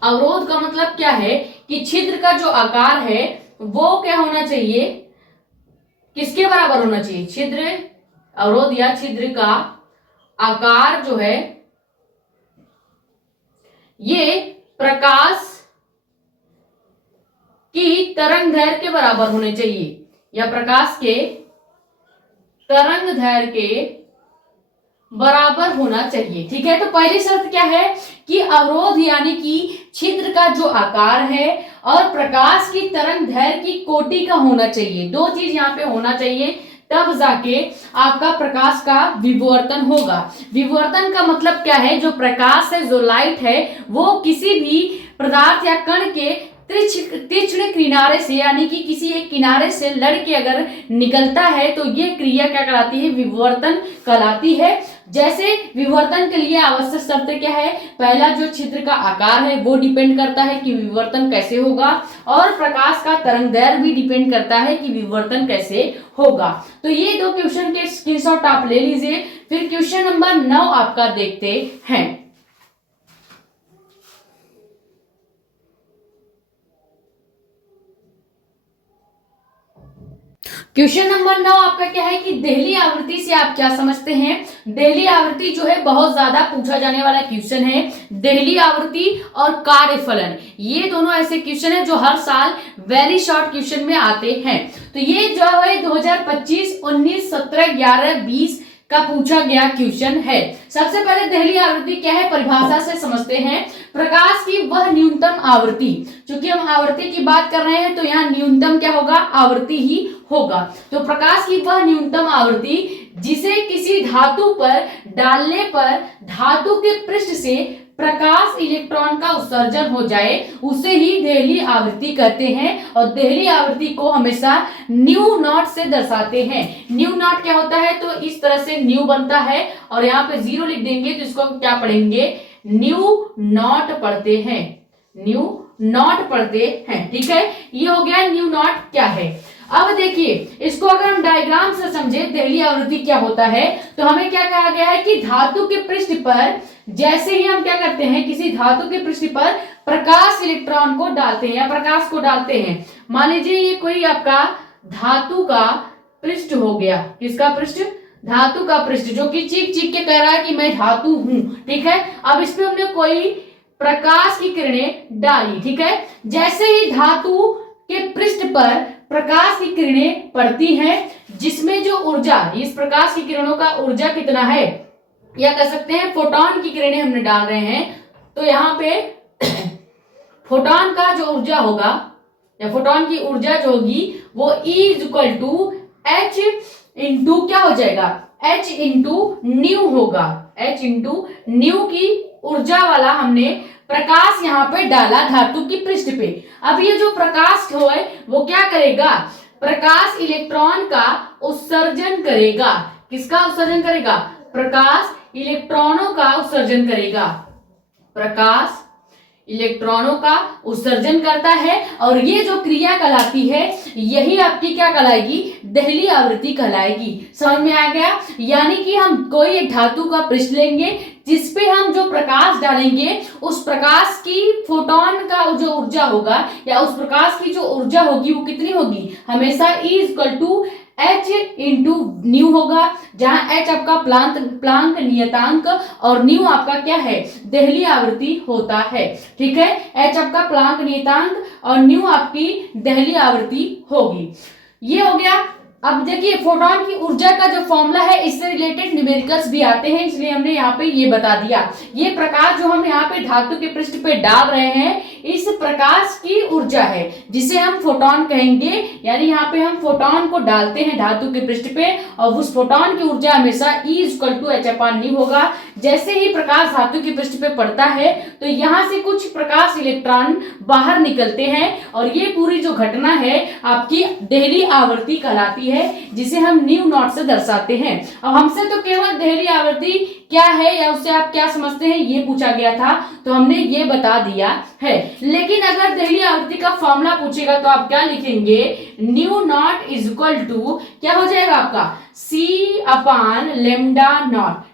अवरोध का मतलब क्या है कि छिद्र का जो आकार है वो क्या होना चाहिए, किसके बराबर होना चाहिए, छिद्र, अवरोध या छिद्र का आकार जो है ये प्रकाश की तरंगदैर्घ्य के बराबर होने चाहिए, या प्रकाश के तरंगदैर्घ्य के बराबर होना चाहिए, ठीक है। तो पहली शर्त क्या है कि अवरोध यानी कि छिद्र का जो आकार है और प्रकाश की तरंगदैर्घ्य की कोटि का होना चाहिए। दो चीज यहाँ पे होना चाहिए, तब जाके आपका प्रकाश का विवर्तन होगा। विवर्तन का मतलब क्या है, जो प्रकाश है, जो लाइट है, वो किसी भी पदार्थ या कण के तीक्ष्ण किनारे से यानी कि किसी एक किनारे से लड़के अगर निकलता है तो ये क्रिया क्या कहलाती है, विवर्तन कहलाती है। जैसे विवर्तन के लिए आवश्यक शर्त क्या है, पहला जो छिद्र का आकार है वो डिपेंड करता है कि विवर्तन कैसे होगा, और प्रकाश का तरंगदैर्घ्य भी डिपेंड करता है कि विवर्तन कैसे होगा। तो ये दो क्वेश्चन के स्क्रीनशॉट आप ले लीजिए। फिर क्वेश्चन नंबर 9 आपका देखते हैं। क्वेश्चन नंबर 9 आपका क्या है कि देहली आवृत्ति से आप क्या समझते हैं। देहली आवृत्ति जो है बहुत ज्यादा पूछा जाने वाला क्वेश्चन है। देहली आवृत्ति और कार्यफलन ये दोनों ऐसे क्वेश्चन है जो हर साल वेरी शॉर्ट क्वेश्चन में आते हैं। तो ये जो है 2025, 19, 17, 11, 20 का पूछा गया क्वेश्चन है। सबसे पहले देहली आवृत्ति क्या है, परिभाषा से समझते हैं। प्रकाश की वह न्यूनतम आवृत्ति, चूंकि हम आवृत्ति की बात कर रहे हैं तो यहाँ न्यूनतम क्या होगा, आवृत्ति ही होगा। तो प्रकाश की वह न्यूनतम आवृत्ति जिसे किसी धातु पर डालने पर धातु के पृष्ठ से प्रकाश इलेक्ट्रॉन का उत्सर्जन हो जाए उसे ही देहली आवृत्ति कहते हैं। और देहली आवृत्ति को हमेशा न्यू नॉट से दर्शाते हैं। न्यू नॉट क्या होता है, तो इस तरह से न्यू बनता है और यहाँ पे 0 लिख देंगे तो इसको क्या पढ़ेंगे, न्यू नॉट पढ़ते हैं, न्यू नॉट पढ़ते हैं, ठीक है। ये हो गया न्यू नॉट क्या है। अब देखिए इसको अगर हम डायग्राम से समझे देहली आवृत्ति क्या होता है, तो हमें क्या कहा गया है कि धातु के पृष्ठ पर जैसे ही हम क्या करते हैं, किसी धातु के पृष्ठ पर प्रकाश इलेक्ट्रॉन को डालते हैं या प्रकाश को डालते हैं। मान लीजिए ये कोई आपका धातु का पृष्ठ हो गया, किसका पृष्ठ, धातु का पृष्ठ, जो कि चीख चीख के कह रहा है कि मैं धातु हूं, ठीक है। अब इस पे हमने कोई प्रकाश की किरणें डाली, ठीक है। जैसे ही धातु के पृष्ठ पर प्रकाश की किरणें पड़ती हैं, जिसमें जो ऊर्जा, इस प्रकाश की किरणों का ऊर्जा कितना है, या कह सकते हैं फोटोन की किरणें हमने डाल रहे हैं, तो यहाँ पे फोटोन का जो ऊर्जा होगा या फोटोन की ऊर्जा जो होगी वो E=H इंटू क्या हो जाएगा, H इंटू न्यू होगा। H इंटू न्यू की ऊर्जा वाला हमने प्रकाश यहाँ पे डाला धातु की पृष्ठ पे। अब ये जो प्रकाश है वो क्या करेगा, प्रकाश इलेक्ट्रॉन का उत्सर्जन करेगा। किसका उत्सर्जन करेगा, प्रकाश इलेक्ट्रॉनों का उत्सर्जन करेगा। प्रकाश इलेक्ट्रॉनों का उत्सर्जन करता है और ये जो क्रिया कहलाती है यही आपकी क्या कहलाएगी, दहली आवृत्ति कहलाएगी। समझ में आ गया। यानी कि हम कोई एक धातु का पृष्ठ लेंगे जिसपे हम जो प्रकाश डालेंगे उस प्रकाश की फोटोन का जो ऊर्जा होगा या उस प्रकाश की जो ऊर्जा होगी वो कितनी होगी, हमेशा E = H न्यू होगा, जहां H आपका प्लांक नियतांक और न्यू आपका क्या है, दहली आवृत्ति होता है। ठीक है, H आपका प्लांक नियतांक और न्यू आपकी दहली आवृत्ति होगी। ये हो गया। अब देखिए फोटोन की ऊर्जा का जो फॉर्मूला है इससे रिलेटेड न्यूमेरिकल्स भी आते हैं, इसलिए हमने यहाँ पे ये बता दिया। ये प्रकाश जो हम यहाँ पे धातु के पृष्ठ पे डाल रहे हैं इस प्रकाश की ऊर्जा है जिसे हम फोटोन कहेंगे। यानी यहाँ पे हम फोटोन को डालते हैं धातु के पृष्ठ पे और उस फोटोन की ऊर्जा हमेशा E = H/v होगा। जैसे ही प्रकाश धातु के पृष्ठ पे पड़ता है तो यहाँ से कुछ प्रकाश इलेक्ट्रॉन बाहर निकलते हैं और ये पूरी जो घटना है आपकी दहली आवृत्ति कहलाती है, जिसे हम न्यू नॉट से दर्शाते हैं। अब हमसे तो केवल दहली आवृत्ति क्या है या उससे आप क्या समझते हैं ये पूछा गया था, तो हमने ये बता दिया है। लेकिन अगर दहली आवृत्ति का फॉर्मूला पूछेगा तो आप क्या लिखेंगे, न्यू नॉट = क्या हो जाएगा आपका C/λ0।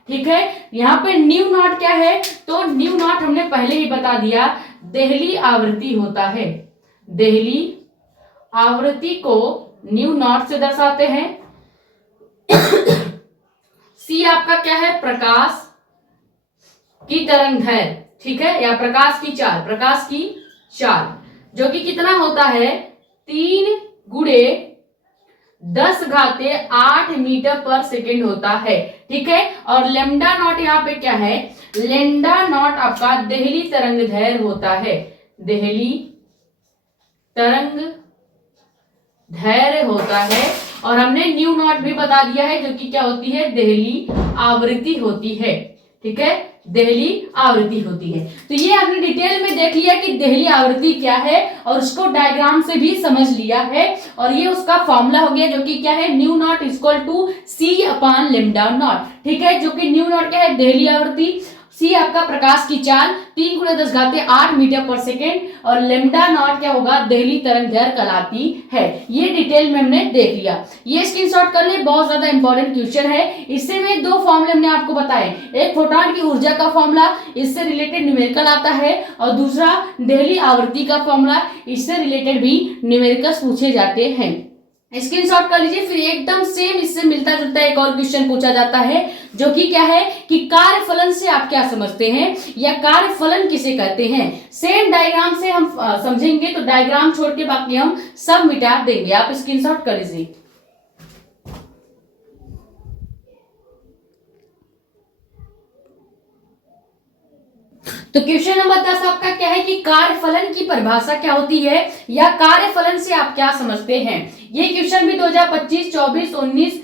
ठीक है, यहाँ पे न्यू नॉट क्या है, तो न्यू नॉट हमने पहले ही बता दिया दहली आवृत्ति होता है। दहली आवृत्ति को न्यू नॉट से दर्शाते हैं। C आपका क्या है, प्रकाश की तरंग है। ठीक है, या प्रकाश की चाल, प्रकाश की चाल जो कि कितना होता है 3 × 10⁸ मीटर/सेकंड होता है। ठीक है, और लैम्डा नॉट यहाँ पे क्या है, लैम्डा नॉट आपका दहली तरंग दैर्घ्य होता है। दहली तरंग दैर्घ्य होता है और हमने न्यू नॉट भी बता दिया है जो कि क्या होती है, दहली आवृत्ति होती है। ठीक है, दहली आवृत्ति होती है। तो ये आपने डिटेल में देख लिया कि दहली आवृत्ति क्या है और उसको डायग्राम से भी समझ लिया है और ये उसका फॉर्मूला हो गया जो कि क्या है, न्यू नॉट = C/λ0। ठीक है, जो कि न्यू नॉट क्या है, दहली आवृत्ति, C आपका प्रकाश की चाल 3 × 10⁸ मीटर/सेकंड और लैम्डा नॉट क्या होगा, दहली तरंग दैर्घ्य कहलाती है। ये डिटेल में हमने देख लिया। ये स्क्रीनशॉट कर ले, बहुत ज्यादा इंपॉर्टेंट क्वेश्चन है। इससे में 2 फॉर्मूले हमने आपको बताए, एक फोटोन की ऊर्जा का फॉर्मूला, इससे रिलेटेड न्यूमेरिकल आता है, और दूसरा दहली आवृत्ति का फॉर्मूला, इससे रिलेटेड भी न्यूमेरिकल्स पूछे जाते हैं। स्क्रीनशॉट कर लीजिए। फिर एकदम सेम इससे मिलता जुलता एक और क्वेश्चन पूछा जाता है जो कि क्या है कि कार्यफलन से आप क्या समझते हैं या कार्यफलन किसे कहते हैं। सेम डायग्राम से हम समझेंगे, तो डायग्राम छोड़ के बाकी हम सब मिटा देंगे। आप स्क्रीनशॉट कर लीजिए। तो क्वेश्चन नंबर 10 आपका क्या है कि कार्यफलन की परिभाषा क्या होती है या कार्यफलन से आप क्या समझते हैं। ये क्वेश्चन भी 2025, 24, 19,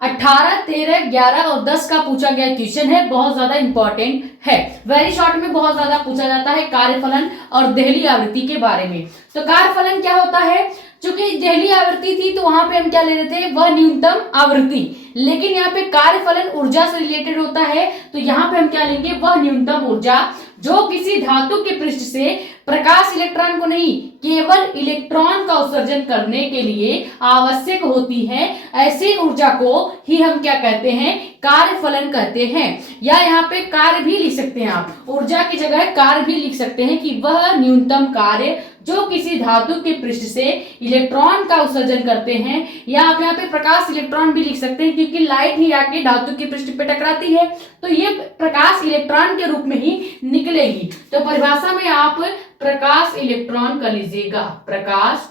18, 13, 11 और 10 का पूछा गया क्वेश्चन है। बहुत ज्यादा इंपॉर्टेंट है, वेरी शॉर्ट में बहुत ज्यादा पूछा जाता है कार्यफलन और दहली आवृत्ति के बारे में। तो कार्यफलन क्या होता है, चूंकि दहली आवृत्ति थी तो वहां पे हम क्या ले रहे थे, वह न्यूनतम आवृत्ति, लेकिन यहाँ पे कार्यफलन ऊर्जा से रिलेटेड होता है तो यहाँ पे हम क्या लेंगे, वह न्यूनतम ऊर्जा जो किसी धातु के पृष्ठ से प्रकाश इलेक्ट्रॉन को नहीं केवल इलेक्ट्रॉन का उत्सर्जन करने के लिए आवश्यक होती है, ऐसी ऊर्जा को ही हम क्या कहते हैं, कार्यफलन कहते हैं। या यहाँ पे कार्य भी लिख सकते हैं आप, ऊर्जा की जगह कार्य भी लिख सकते हैं कि वह न्यूनतम कार्य जो किसी धातु के पृष्ठ से इलेक्ट्रॉन का उत्सर्जन करते हैं, या आप यहाँ पे प्रकाश इलेक्ट्रॉन भी लिख सकते हैं क्योंकि लाइट ही आके धातु के पृष्ठ पे टकराती है तो ये प्रकाश इलेक्ट्रॉन के रूप में ही निकलेगी। तो परिभाषा में आप प्रकाश इलेक्ट्रॉन कर लीजिएगा। प्रकाश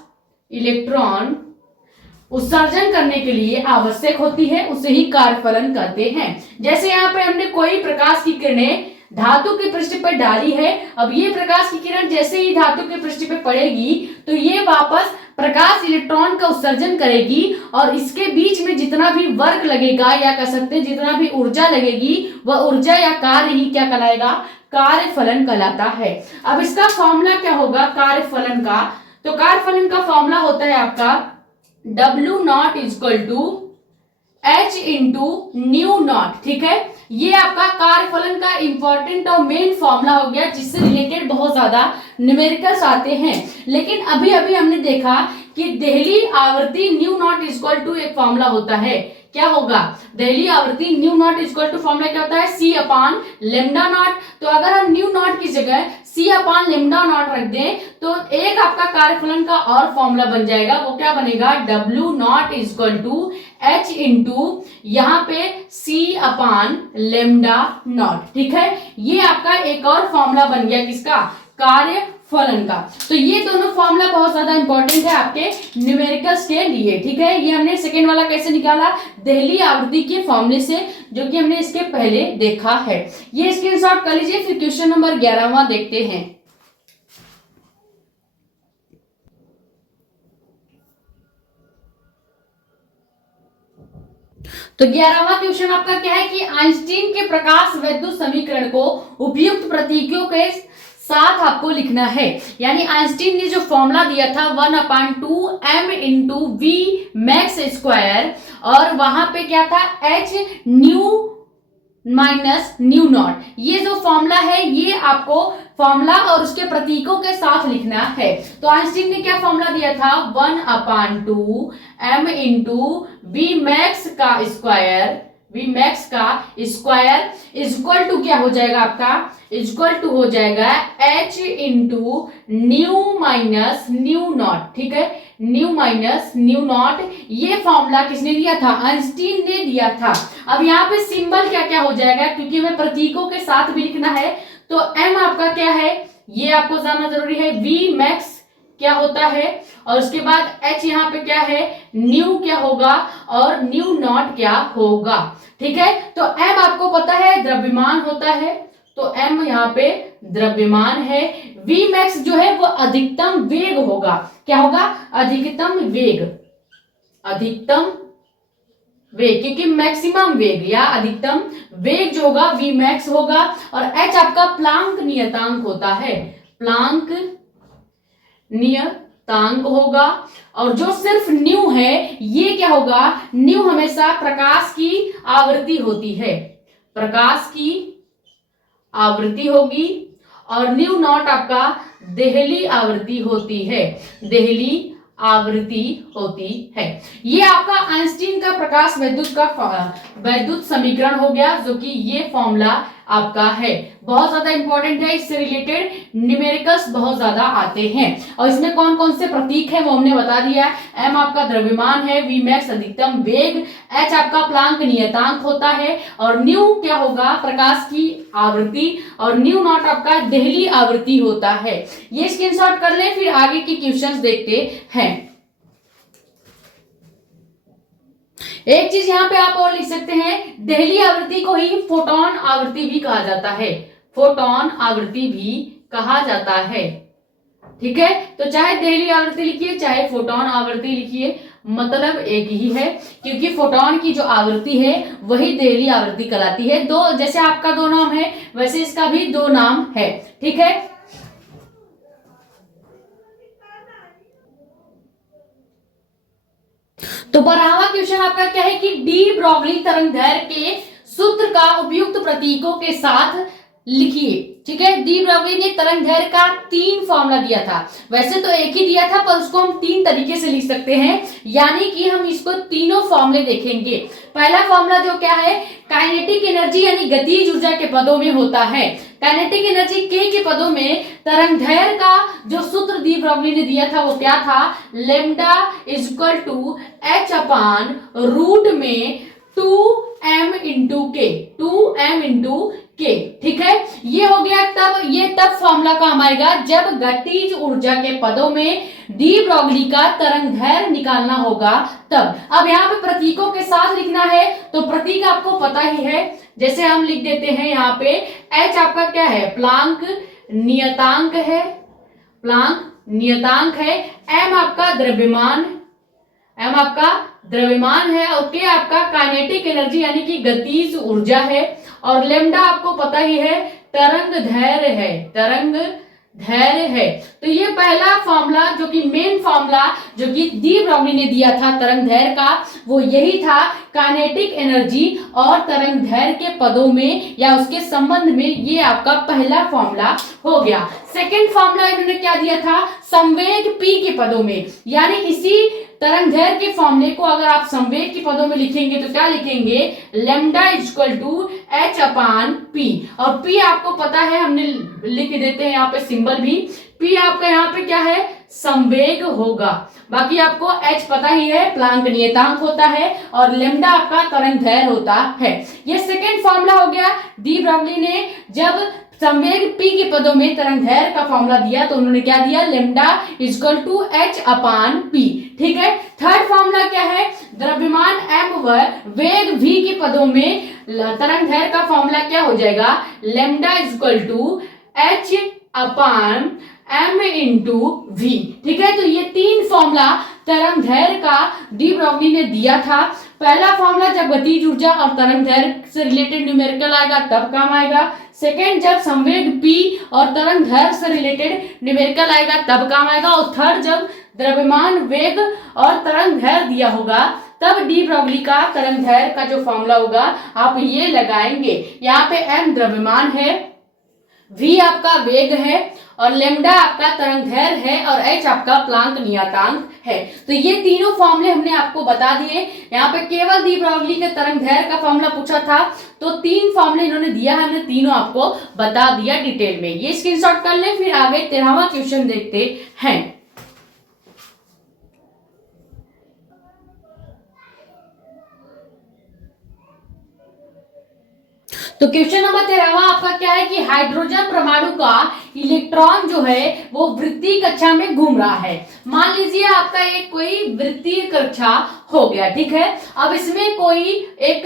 इलेक्ट्रॉन उत्सर्जन करने के लिए आवश्यक होती है, उसे ही कार्यफलन कहते हैं। जैसे यहाँ पे हमने कोई प्रकाश की किरणें धातु के पृष्ठ पर डाली है, अब ये प्रकाश की किरण जैसे ही धातु के पृष्ठ पे पड़ेगी तो ये वापस प्रकाश इलेक्ट्रॉन का उत्सर्जन करेगी और इसके बीच में जितना भी वर्क लगेगा या कह सकते हैं जितना भी ऊर्जा लगेगी वह ऊर्जा या कार्य ही क्या कहलाएगा, कार्यफलन कहलाता है। अब इसका फॉर्मूला क्या होगा कार्यफलन का, तो कार्यफलन का फॉर्मूला होता है आपका W0 = h into new not. ठीक है, ये आपका कार्यफलन का इंपॉर्टेंट और मेन फॉर्मूला हो गया, जिससे रिलेटेड बहुत ज्यादा न्यूमेरिकल्स आते हैं। लेकिन अभी अभी हमने देखा कि देहली आवर्ती न्यू नॉट इक्वल टू एक फॉर्मूला होता है। क्या होगा? देहली आवर्ती nu naught equal to formula क्या होता है? C upon lambda naught. तो अगर हम न्यू नॉट की जगह सी अपॉन लेमडा नॉट रख दें तो एक आपका कार्यफलन का और फॉर्मूला बन जाएगा। वो क्या बनेगा? W naught equal to H into यहाँ पे सी अपॉन लेमडा नॉट। ठीक है, ये आपका एक और फॉर्मूला बन गया किसका? कार्य फलन का। तो ये दोनों फॉर्मूला बहुत ज्यादा इंपॉर्टेंट है आपके न्यूमेरिकल्स के लिए। ठीक है, ये हमने सेकेंड वाला कैसे निकाला? देहली आवृत्ति के फॉर्मूले से, जो कि हमने इसके पहले देखा है। ये स्क्रीनशॉट कर लीजिए। फिर क्वेश्चन नंबर 11वां देखते हैं। तो 11वां क्वेश्चन आपका क्या है कि आइंस्टीन के प्रकाश वैद्युत समीकरण को उपयुक्त प्रतीकों के साथ आपको लिखना है। यानी आइंस्टीन ने जो फॉर्मूला दिया था 1/2 m into V max square, और वहां पे क्या था? h nu minus nu naught. ये जो फॉर्मूला है ये आपको फॉर्मूला और उसके प्रतीकों के साथ लिखना है। तो आइंस्टीन ने क्या फॉर्मूला दिया था? 1/2 m इंटू वी मैक्स का स्क्वायर, वी मैक्स का स्क्वायर इक्वल टू क्या हो जाएगा आपका? इक्वल टू हो जाएगा h into new minus nu not. ठीक है, न्यू माइनस न्यू नॉट। ये फॉर्मूला किसने दिया था? आइंस्टीन ने दिया था। अब यहाँ पे सिंबल क्या क्या हो जाएगा, क्योंकि हमें प्रतीकों के साथ भी लिखना है। तो m आपका क्या है ये आपको जानना जरूरी है। v मैक्स क्या होता है, और उसके बाद h यहाँ पे क्या है? न्यू क्या होगा, और न्यू नॉट क्या होगा। ठीक है, तो m आपको पता है द्रव्यमान होता है, तो m यहाँ पे द्रव्यमान है। v मैक्स जो है वो अधिकतम वेग होगा। क्या होगा? अधिकतम वेग, अधिकतम वेग, क्योंकि मैक्सिमम वेग या अधिकतम वेग जो होगा v मैक्स होगा। और h आपका प्लांक नियतांक होता है, प्लांक नियतांक होगा। और जो सिर्फ न्यू है ये क्या होगा? न्यू हमेशा प्रकाश की आवृत्ति होती है, प्रकाश की आवृत्ति होगी। और न्यू नॉट आपका देहली आवृत्ति होती है, देहली आवृत्ति होती है। ये आपका आइंस्टीन का प्रकाश वैद्युत समीकरण हो गया, जो कि ये फॉर्मूला आपका है। बहुत ज्यादा इंपॉर्टेंट है, इससे रिलेटेड न्यूमेरिकल्स बहुत ज्यादा आते हैं। और इसमें कौन कौन से प्रतीक है वो हमने बता दिया है। m आपका द्रव्यमान है, v मैक्स अधिकतम वेग, h आपका प्लांक नियतांक होता है, और न्यू क्या होगा? प्रकाश की आवृत्ति, और न्यू नॉट आपका देहली आवृत्ति होता है। ये स्क्रीनशॉट कर ले, फिर आगे के क्वेश्चंस देखते हैं। एक चीज यहाँ पे आप और लिख सकते हैं, देहली आवृत्ति को ही फोटोन आवृत्ति भी कहा जाता है, फोटोन आवृत्ति भी कहा जाता है। ठीक है, तो चाहे देहली आवृत्ति लिखिए चाहे फोटोन आवृत्ति लिखिए, मतलब एक ही है, क्योंकि फोटोन की जो आवृत्ति है वही देहली आवृत्ति कहलाती है। दो, जैसे आपका दो नाम है वैसे इसका भी दो नाम है। ठीक है, तो 12वां क्वेश्चन आपका क्या है कि डी ब्रॉगली तरंगदैर्घ्य के सूत्र का उपयुक्त प्रतीकों के साथ लिखिए। ठीक है, डी ब्रॉगली ने तरंगदैर्घ्य का 3 फॉर्मूला दिया था। वैसे तो एक ही दिया था, पर उसको हम 3 तरीके से लिख सकते हैं, यानी कि हम इसको तीनों फॉर्मूले देखेंगे। पहला फॉर्मूला जो क्या है, काइनेटिक एनर्जी यानी गतिज ऊर्जा के पदों में होता है। काइनेटिक एनर्जी के पदों में तरंगदैर्घ्य का जो सूत्र डी ब्रॉगली ने दिया था वो क्या था? Lambda equal to h upon root में 2m इंटू के, 2m इंटू के। ठीक है, ये हो गया। तब फॉर्मूला काम आएगा जब गतिज ऊर्जा के पदों में डी ब्रॉगली का तरंगदैर्घ्य निकालना होगा तब। अब यहाँ पे प्रतीकों के साथ लिखना है, तो प्रतीक आपको पता ही है, जैसे हम लिख देते हैं यहाँ पे h आपका क्या है? प्लांक नियतांक है, प्लांक नियतांक है। m आपका द्रव्यमान, m आपका द्रव्यमान है, और k आपका काइनेटिक एनर्जी यानी कि गतिज ऊर्जा है, और लेमडा आपको पता ही है तरंगदैर्घ्य है, तरंग धैर्य है। तो ये पहला फॉर्मूला जो कि मेन फॉर्मूला जो कि डी ब्रॉगली ने दिया था तरंग दैर्घ्य का, वो यही था, काइनेटिक एनर्जी और तरंग दैर्घ्य के पदों में या उसके संबंध में, ये आपका पहला फॉर्मूला हो गया। सेकेंड फॉर्मूला इन्होंने क्या दिया था, संवेग p के पदों में, यानी इसी तरंग दैर्घ्य के फॉर्मूले को अगर आप संवेग के पदों में लिखेंगे तो क्या लिखेंगे, lambda equal to H upon P. और p आपको पता है, हमने लिख देते हैं यहाँ पे सिंबल भी, p आपका यहाँ पे क्या है, संवेग होगा। बाकी आपको h पता ही है, प्लांक नियतांक होता है, और लैम्डा आपका तरंग दैर्घ्य होता है। ये सेकेंड फॉर्मूला हो गया। डी ब्रॉगली ने जब संवेग p के पदों में तरंग दैर्घ्य का फॉर्मूला दिया तो उन्होंने क्या दिया, lambda equal to H upon P. ठीक है। थर्ड फॉर्मूला क्या है, द्रव्यमान m व वेग v के पदों में तरंग दैर्घ्य का फॉर्मूला क्या हो जाएगा, lambda equal to H upon m into v। ठीक है। तो ये तीन फॉर्मूला तरंग दैर्घ्य का डी ब्रॉगली ने दिया था। पहला फॉर्मूला जब गतिज ऊर्जा और तरंग दैर्घ्य से रिलेटेड न्यूमेरिकल आएगा तब काम आएगा। सेकेंड जब संवेग p और तरंग दैर्घ्य से रिलेटेड न्यूमेरिकल आएगा तब काम आएगा। और थर्ड जब द्रव्यमान वेग और तरंग दैर्घ्य दिया होगा तब डी ब्रॉगली का तरंग दैर्घ्य का जो फॉर्मूला होगा आप ये लगाएंगे। यहाँ पे m द्रव्यमान है, v आपका वेग है, और लैम्डा आपका तरंग दैर्घ्य है, और h आपका प्लांक नियतांक है। तो ये तीनों फॉर्मूले हमने आपको बता दिए। यहाँ पे केवल डी ब्रॉगली के तरंग दैर्घ्य का फॉर्मूला पूछा था, तो तीन फॉर्मूले इन्होंने दिया है, हमने तीनों आपको बता दिया डिटेल में। ये स्क्रीनशॉट कर ले, फिर आगे 13वां क्वेश्चन देखते हैं। तो क्वेश्चन नंबर 13वां आपका क्या है कि हाइड्रोजन परमाणु का इलेक्ट्रॉन जो है वो वृत्तीय कक्षा में घूम रहा है। मान लीजिए आपका एक कोई वृत्तीय कक्षा हो गया। ठीक है। अब इसमें कोई एक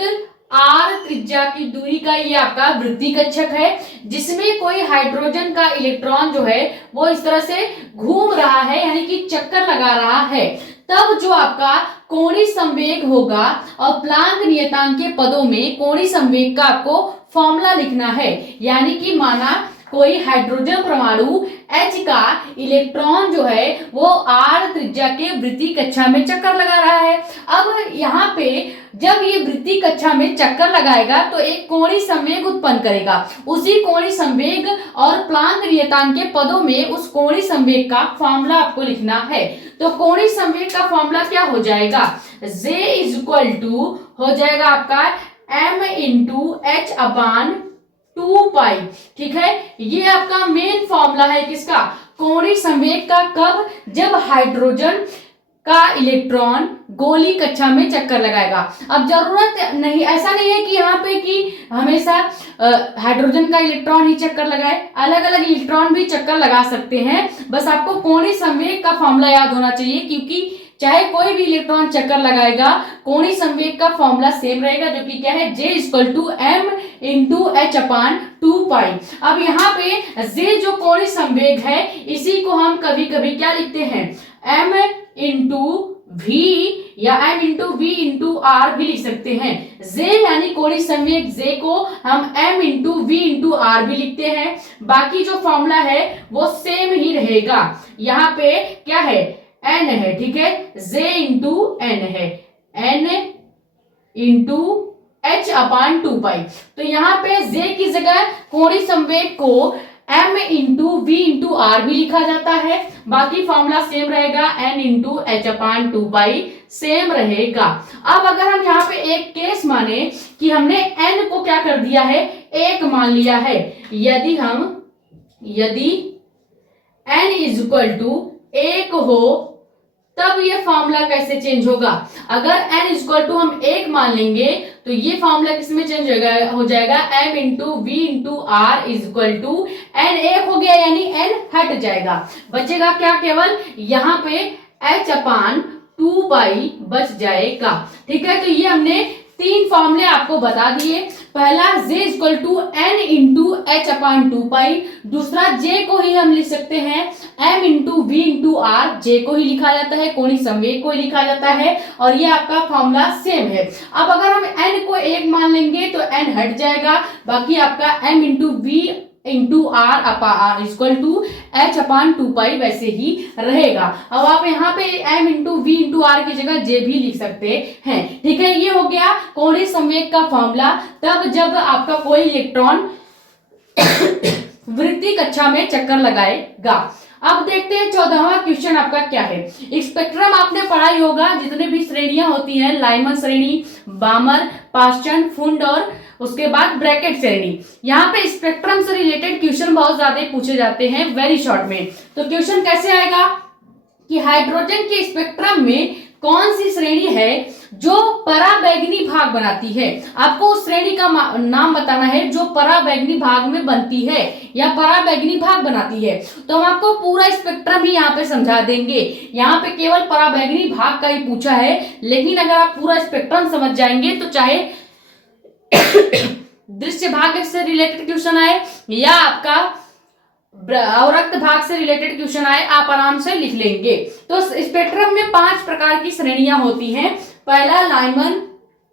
r त्रिज्या की दूरी का ये आपका वृत्तीय कक्षक है, जिसमें कोई हाइड्रोजन का इलेक्ट्रॉन जो है वो इस तरह से घूम रहा है, यानी कि चक्कर लगा रहा है। तब जो आपका कोणीय संवेग होगा, और प्लांक नियतांक के पदों में कोणीय संवेग का आपको फॉर्मूला लिखना है। यानी कि माना कोई हाइड्रोजन परमाणु H का इलेक्ट्रॉन जो है वो r त्रिज्या के वृत्तीय कक्षा में चक्कर लगा रहा है। अब यहाँ पे जब ये वृत्तीय कक्षा में चक्कर लगाएगा तो एक कोणीय संवेग उत्पन्न करेगा। उसी कोणीय संवेग और प्लांक नियतांक के पदों में उस कोणीय संवेग का फॉर्मूला आपको लिखना है। तो कोणीय संवेग का फॉर्मूला क्या हो जाएगा, J इक्वल टू हो जाएगा आपका m इंटू एच अपान 2 पाई। ठीक है। ये आपका मेन फॉर्मूला है किसका, कोणीय संवेग का। कब, जब हाइड्रोजन का इलेक्ट्रॉन गोली कक्षा में चक्कर लगाएगा। अब जरूरत नहीं, ऐसा नहीं है कि यहाँ पे कि हमेशा हाइड्रोजन का इलेक्ट्रॉन ही चक्कर लगाए, अलग अलग इलेक्ट्रॉन भी चक्कर लगा सकते हैं। बस आपको कोणीय संवेग का फॉर्मूला याद होना चाहिए, क्योंकि चाहे कोई भी इलेक्ट्रॉन चक्कर लगाएगा कोणीय संवेग का फॉर्मूला सेम रहेगा, जो कि क्या है, J equal to m into H upon 2 pi. अब यहाँ पे J जो कोणीय संवेग है इसी को हम कभी कभी क्या लिखते हैं, m इंटू v या m into v into r भी लिख सकते हैं। J यानी कोणीय संवेग J को हम m into v into r भी लिखते हैं। बाकी जो फॉर्मूला है वो सेम ही रहेगा। यहाँ पे क्या है, n है। ठीक है। J इंटू n है, n इंटू h अपान 2 पाई। तो यहाँ पे J की जगह कोणीय संवेग को m into v into r भी लिखा जाता है। बाकी फॉर्मूला सेम रहेगा, n इंटू एच अपान 2 पाई सेम रहेगा। अब अगर हम यहाँ पे एक केस माने कि हमने n को क्या कर दिया है, 1 मान लिया है। यदि n इज इक्वल टू 1 हो तब ये फॉर्मूला कैसे चेंज होगा। अगर n इक्वल टू हम 1 मान लेंगे तो ये फॉर्मूला किसमें चेंज हो जाएगा, m into V into R is equal to n 1 हो गया, यानी n हट जाएगा। बचेगा क्या, केवल यहाँ पे h अपान 2 पाई बच जाएगा। ठीक है। तो ये हमने 3 फॉर्मूले आपको बता दिए। पहला J equal to n into H upon 2 pi, दूसरा J को ही हम लिख सकते हैं m into V into R, J को ही लिखा जाता है, कोणीय संवेग को ही लिखा जाता है, और ये आपका फॉर्मूला सेम है। अब अगर हम n को 1 मान लेंगे तो n हट जाएगा, बाकी आपका m into V into R equal to H upon 2 pi वैसे ही रहेगा। अब आप यहाँ पे m into V into R की जगह जे भी लिख सकते हैं। ठीक है, ये हो गया कोणीय संवेग का फॉर्मूला तब जब आपका कोई इलेक्ट्रॉन वृत्तीय कक्षा में चक्कर लगाएगा। अब देखते हैं 14वां क्वेश्चन आपका क्या है। स्पेक्ट्रम आपने पढ़ा ही होगा, जितने भी श्रेणियां होती हैं, लाइमन श्रेणी, बामर, पास्चन, फुंड और उसके बाद ब्रैकेट श्रेणी। यहाँ पे स्पेक्ट्रम से रिलेटेड क्वेश्चन बहुत ज्यादा पूछे जाते हैं वेरी शॉर्ट में। तो क्वेश्चन कैसे आएगा कि हाइड्रोजन के स्पेक्ट्रम में कौन सी श्रेणी है जो पराबैंगनी भाग बनाती है। आपको उस श्रेणी का नाम बताना है जो पराबैंगनी भाग में बनती है या पराबैंगनी भाग बनाती है। तो हम आपको पूरा स्पेक्ट्रम ही यहाँ पे समझा देंगे। यहाँ पे केवल पराबैंगनी भाग का ही पूछा है, लेकिन अगर आप पूरा स्पेक्ट्रम समझ जाएंगे तो चाहे दृश्य भाग से रिलेटेड क्वेश्चन आए या आपका अवरक्त भाग से रिलेटेड क्वेश्चन आए, आप आराम से लिख लेंगे। तो स्पेक्ट्रम में 5 प्रकार की श्रेणियां होती हैं। पहला लाइमन,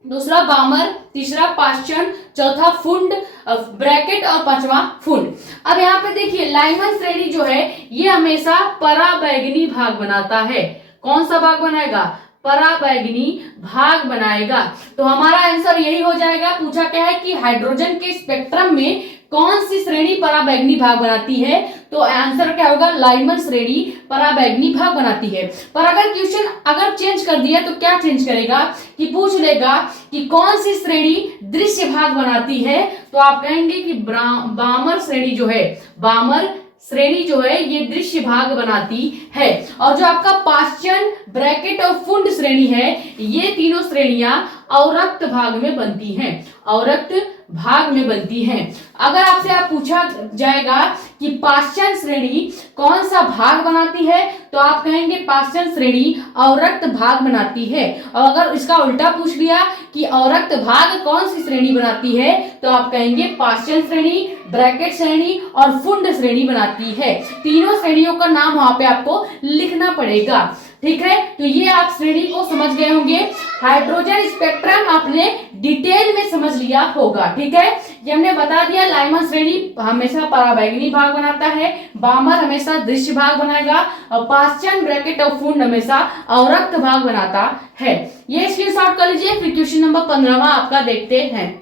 दूसरा बामर, तीसरा पास्चन, चौथा फुंड, ब्रैकेट और 5वां फुंड। अब यहाँ पे देखिए लाइमन श्रेणी जो है ये हमेशा पराबैंगनी भाग बनाता है। कौन सा भाग बनाएगा? पराबैंगनी भाग बनाएगा। तो हमारा आंसर यही हो जाएगा। पूछा क्या है कि हाइड्रोजन के स्पेक्ट्रम में कौन सी श्रेणी पराबैंगनी भाग बनाती है, तो आंसर क्या होगा? लाइमन श्रेणी पराबैंगनी भाग बनाती है। पर अगर क्वेश्चन अगर चेंज कर दिया तो क्या चेंज करेगा कि पूछ लेगा कि कौन सी श्रेणी दृश्य भाग बनाती है, तो आप कहेंगे कि बामर श्रेणी जो है, बामर श्रेणी जो है ये दृश्य भाग बनाती है। और जो आपका पास्चन, ब्रैकेट और फुंड श्रेणी है, ये तीनों श्रेणियां अवरक्त भाग में बनती हैं, अवरक्त भाग में बनती हैं। अगर आपसे आप पूछा जाएगा कि पास्चन श्रेणी कौन सा भाग बनाती है, तो आप कहेंगे पास्चन श्रेणी अवरक्त भाग बनाती है। और अगर इसका उल्टा पूछ लिया कि अवरक्त भाग कौन सी श्रेणी बनाती है, तो आप कहेंगे पास्चन श्रेणी, ब्रैकेट श्रेणी और फुंड श्रेणी बनाती है। तीनों श्रेणियों का नाम वहां पे आपको लिखना पड़ेगा। ठीक है, तो ये आप श्रेणी को समझ गए होंगे। हाइड्रोजन स्पेक्ट्रम आपने डिटेल में समझ लिया होगा। ठीक है, ये हमने बता दिया लाइमन श्रेणी हमेशा पराबैंगनी भाग बनाता है, बामर हमेशा दृश्य भाग बनाएगा और पास्चन, ब्रैकेट और फुंड हमेशा अवरक्त भाग बनाता है। ये स्क्रीनशॉट कर लीजिए। फिर क्वेश्चन नंबर 15वां आपका देखते हैं।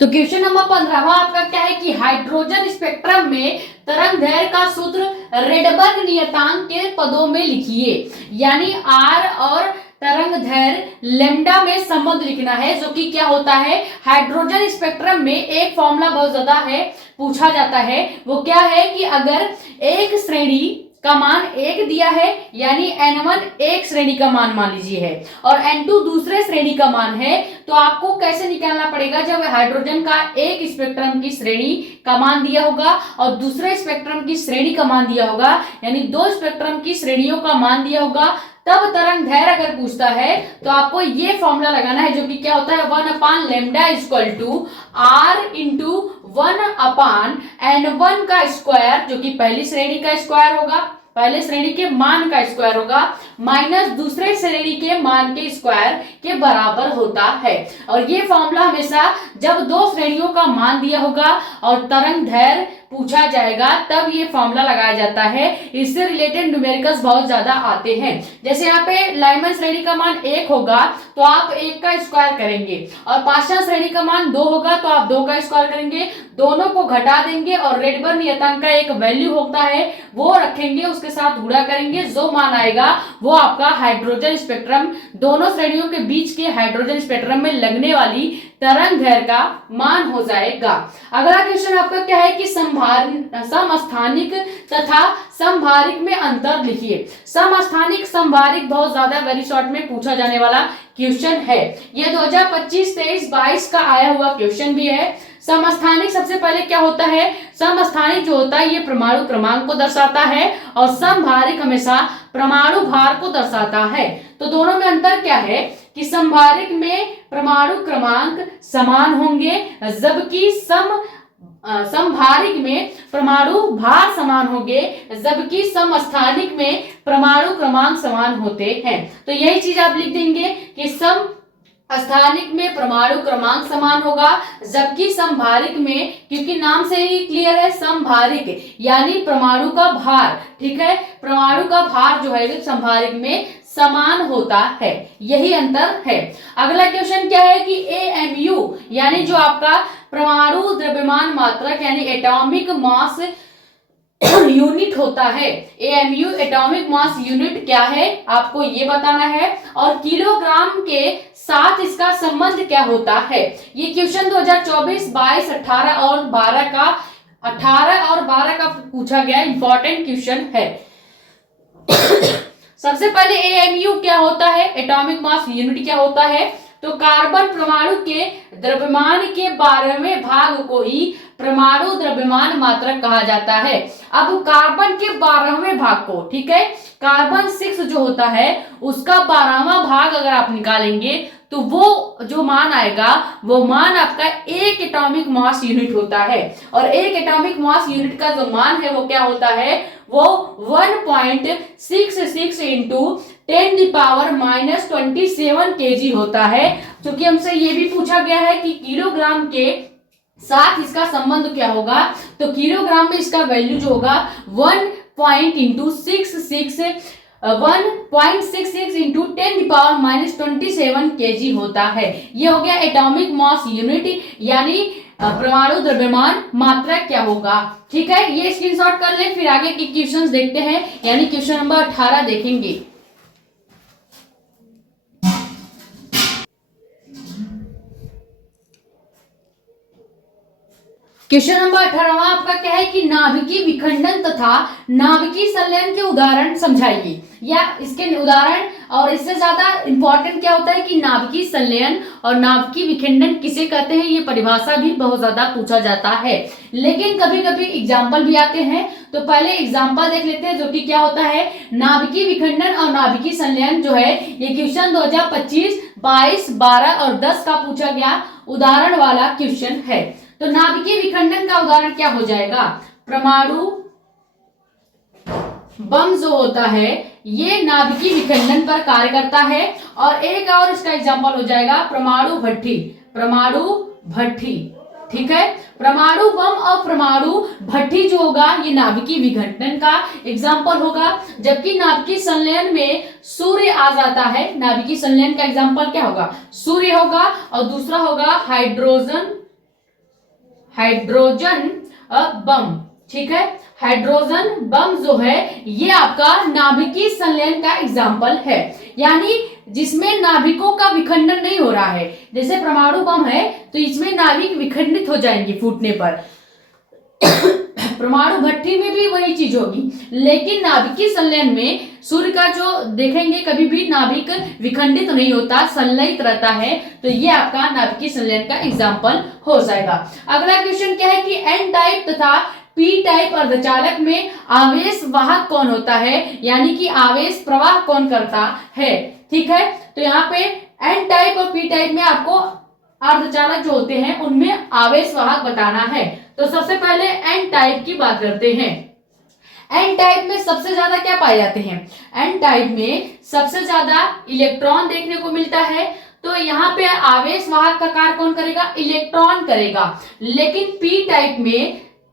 तो क्वेश्चन नंबर 15वां आपका क्या है कि हाइड्रोजन स्पेक्ट्रम में तरंग दैर्घ्य का सूत्र रेडबर्ग नियतांक के पदों में लिखिए। यानी आर और तरंग दैर्घ्य लेम्डा में संबंध लिखना है, जो कि क्या होता है हाइड्रोजन स्पेक्ट्रम में एक फॉर्मूला बहुत ज्यादा है पूछा जाता है। वो क्या है कि अगर एक श्रेणी का मान 1 दिया है, यानी n1 एक श्रेणी का मान मान लीजिए है और n2 दूसरे श्रेणी का मान है, तो आपको कैसे निकालना पड़ेगा? जब हाइड्रोजन का एक स्पेक्ट्रम की श्रेणी का मान दिया होगा और दूसरे स्पेक्ट्रम की श्रेणी का मान दिया होगा, यानी 2 स्पेक्ट्रम की श्रेणियों का मान दिया होगा, तब तरंग दैर्घ्य अगर पूछता है तो आपको ये फॉर्मूला लगाना है, जो कि क्या होता है 1 upon lambda equal to R into 1 upon n1 का स्क्वायर, जो कि पहली श्रेणी का स्क्वायर होगा, पहले श्रेणी के मान का स्क्वायर होगा, माइनस दूसरे श्रेणी के मान के स्क्वायर के बराबर होता है। और ये फॉर्मूला हमेशा जब 2 श्रेणियों का मान दिया होगा और तरंग दैर्घ्य पूछा जाएगा तब ये फॉर्मूला लगाया जाता है। इससे रिलेटेड न्यूमेरिकल्स बहुत ज्यादा आते हैं। जैसे यहाँ पे लाइमन श्रेणी का मान 1 होगा तो आप 1 का स्क्वायर करेंगे, और पास्चन श्रेणी का मान 2 होगा तो आप 2 का स्क्वायर करेंगे, दोनों को घटा देंगे और रेडबर्ग नियतांक का एक वैल्यू होता है वो रखेंगे, उसके साथ गुणा करेंगे, जो मान आएगा वो आपका हाइड्रोजन स्पेक्ट्रम, दोनों श्रेणियों के बीच के हाइड्रोजन स्पेक्ट्रम में लगने वाली तरंग दैर्घ्य का मान हो जाएगा। अगला क्वेश्चन आपका क्या है कि समस्थानिक तथा समभारिक में अंतर लिखिए। समस्थानिक समभारिक बहुत ज्यादा वेरी शॉर्ट में पूछा जाने वाला क्वेश्चन है। ये 2025, 23, 22 का आया हुआ क्वेश्चन भी है। समस्थानिक सबसे पहले क्या होता है? समस्थानिक जो होता है ये परमाणु क्रमांक को दर्शाता है और समभारिक हमेशा परमाणु भार को दर्शाता है। तो दोनों में अंतर क्या है कि समभारिक में परमाणु क्रमांक समान होंगे, जबकि समभारिक में परमाणु भार समान होंगे, जबकि समस्थानिक में परमाणु क्रमांक समान होते हैं। तो यही चीज आप लिख देंगे कि समस्थानिक में परमाणु क्रमांक समान होगा, जबकि समभारिक में, क्योंकि नाम से ही क्लियर है, समभारिक यानी परमाणु का भार, ठीक है, परमाणु का भार जो है समभारिक में समान होता है, यही अंतर है। अगला क्वेश्चन क्या है कि AMU यानी जो आपका परमाणु द्रव्यमान मात्रक यानी एटॉमिक मास यूनिट होता है, AMU एटॉमिक मास यूनिट क्या है आपको ये बताना है, और किलोग्राम के साथ इसका संबंध क्या होता है। ये क्वेश्चन 2024, 22, 18 और 12 का पूछा गया इंपॉर्टेंट क्वेश्चन है। सबसे पहले AMU क्या होता है, एटॉमिक मास यूनिट क्या होता है, तो कार्बन परमाणु के द्रव्यमान के 12वें भाग को ही परमाणु द्रव्यमान मात्रक कहा जाता है। अब कार्बन के 12वें भाग को, ठीक है, कार्बन 6 जो होता है उसका 12वां भाग अगर आप निकालेंगे तो वो जो मान आएगा वो मान आपका एक एटॉमिक मास यूनिट होता है, और एक एटॉमिक मास यूनिट का जो मान है वो क्या होता है, वो 1.66 इंटू 10⁻⁻27 kg होता है। क्योंकि हमसे ये भी पूछा गया है कि किलोग्राम के साथ इसका संबंध क्या होगा, तो किलोग्राम में इसका वैल्यू जो होगा 1.66 इंटू 10⁻⁻27 kg होता है। ये हो गया एटॉमिक मास यूनिट यानी परमाणु द्रव्यमान मात्रा क्या होगा, ठीक है, ये स्क्रीनशॉट कर लें। फिर आगे के क्वेश्चंस देखते हैं, यानी क्वेश्चन नंबर 18 देखेंगे। क्वेश्चन नंबर 18 आपका क्या है कि नाभिकीय विखंडन तथा नाभिकीय संलयन के उदाहरण समझाइए, या इसके उदाहरण, और इससे ज्यादा इंपॉर्टेंट क्या होता है कि नाभिकीय संलयन और नाभिकीय विखंडन किसे कहते हैं, ये परिभाषा भी बहुत ज्यादा पूछा जाता है, लेकिन कभी कभी एग्जाम्पल भी आते हैं। तो पहले एग्जाम्पल देख लेते हैं, जो कि क्या होता है, नाभिकीय विखंडन और नाभिकीय संलयन जो है ये क्वेश्चन 2025, 22, 12 और 10 का पूछा गया उदाहरण वाला क्वेश्चन है। तो नाभिकीय विखंडन का उदाहरण क्या हो जाएगा, परमाणु बम जो होता है ये नाभिकीय विखंडन पर कार्य करता है, और एक और इसका एग्जांपल हो जाएगा परमाणु भट्ठी, ठीक है, परमाणु बम और परमाणु भट्ठी जो होगा ये नाभिकीय विखंडन का एग्जांपल होगा। जबकि नाभिकीय संलयन में सूर्य आ जाता है, नाभिकीय संलयन का एग्जांपल क्या होगा, सूर्य होगा, और दूसरा होगा हाइड्रोजन बम, ठीक है, हाइड्रोजन बम जो है ये आपका नाभिकीय संलयन का एग्जाम्पल है, यानी जिसमें नाभिकों का विखंडन नहीं हो रहा है। जैसे परमाणु बम है तो इसमें नाभिक विखंडित हो जाएंगे फूटने पर, परमाणु भट्टी में भी वही चीज होगी, लेकिन नाभिकीय संलयन में सूर्य का जो देखेंगे कभी भी नाभिक विखंडित नहीं होता, संलयित रहता है। तो ये आपका नाभिकीय संलयन का एग्जाम्पल हो जाएगा। अगला क्वेश्चन क्या है कि एन टाइप तथा पी टाइप अर्धचालक में आवेश वाहक कौन होता है, यानी कि आवेश प्रवाह कौन करता है, ठीक है। तो यहाँ पे एन टाइप और पी टाइप में आपको अर्धचालक जो होते हैं उनमें आवेश वाहक बताना है। तो सबसे पहले एन टाइप की बात करते हैं। एन टाइप में सबसे ज्यादा क्या पाए जाते हैं, एन टाइप में सबसे ज्यादा इलेक्ट्रॉन देखने को मिलता है। तो यहाँ पे आवेश वाहक का कार्य कौन करेगा, इलेक्ट्रॉन करेगा। लेकिन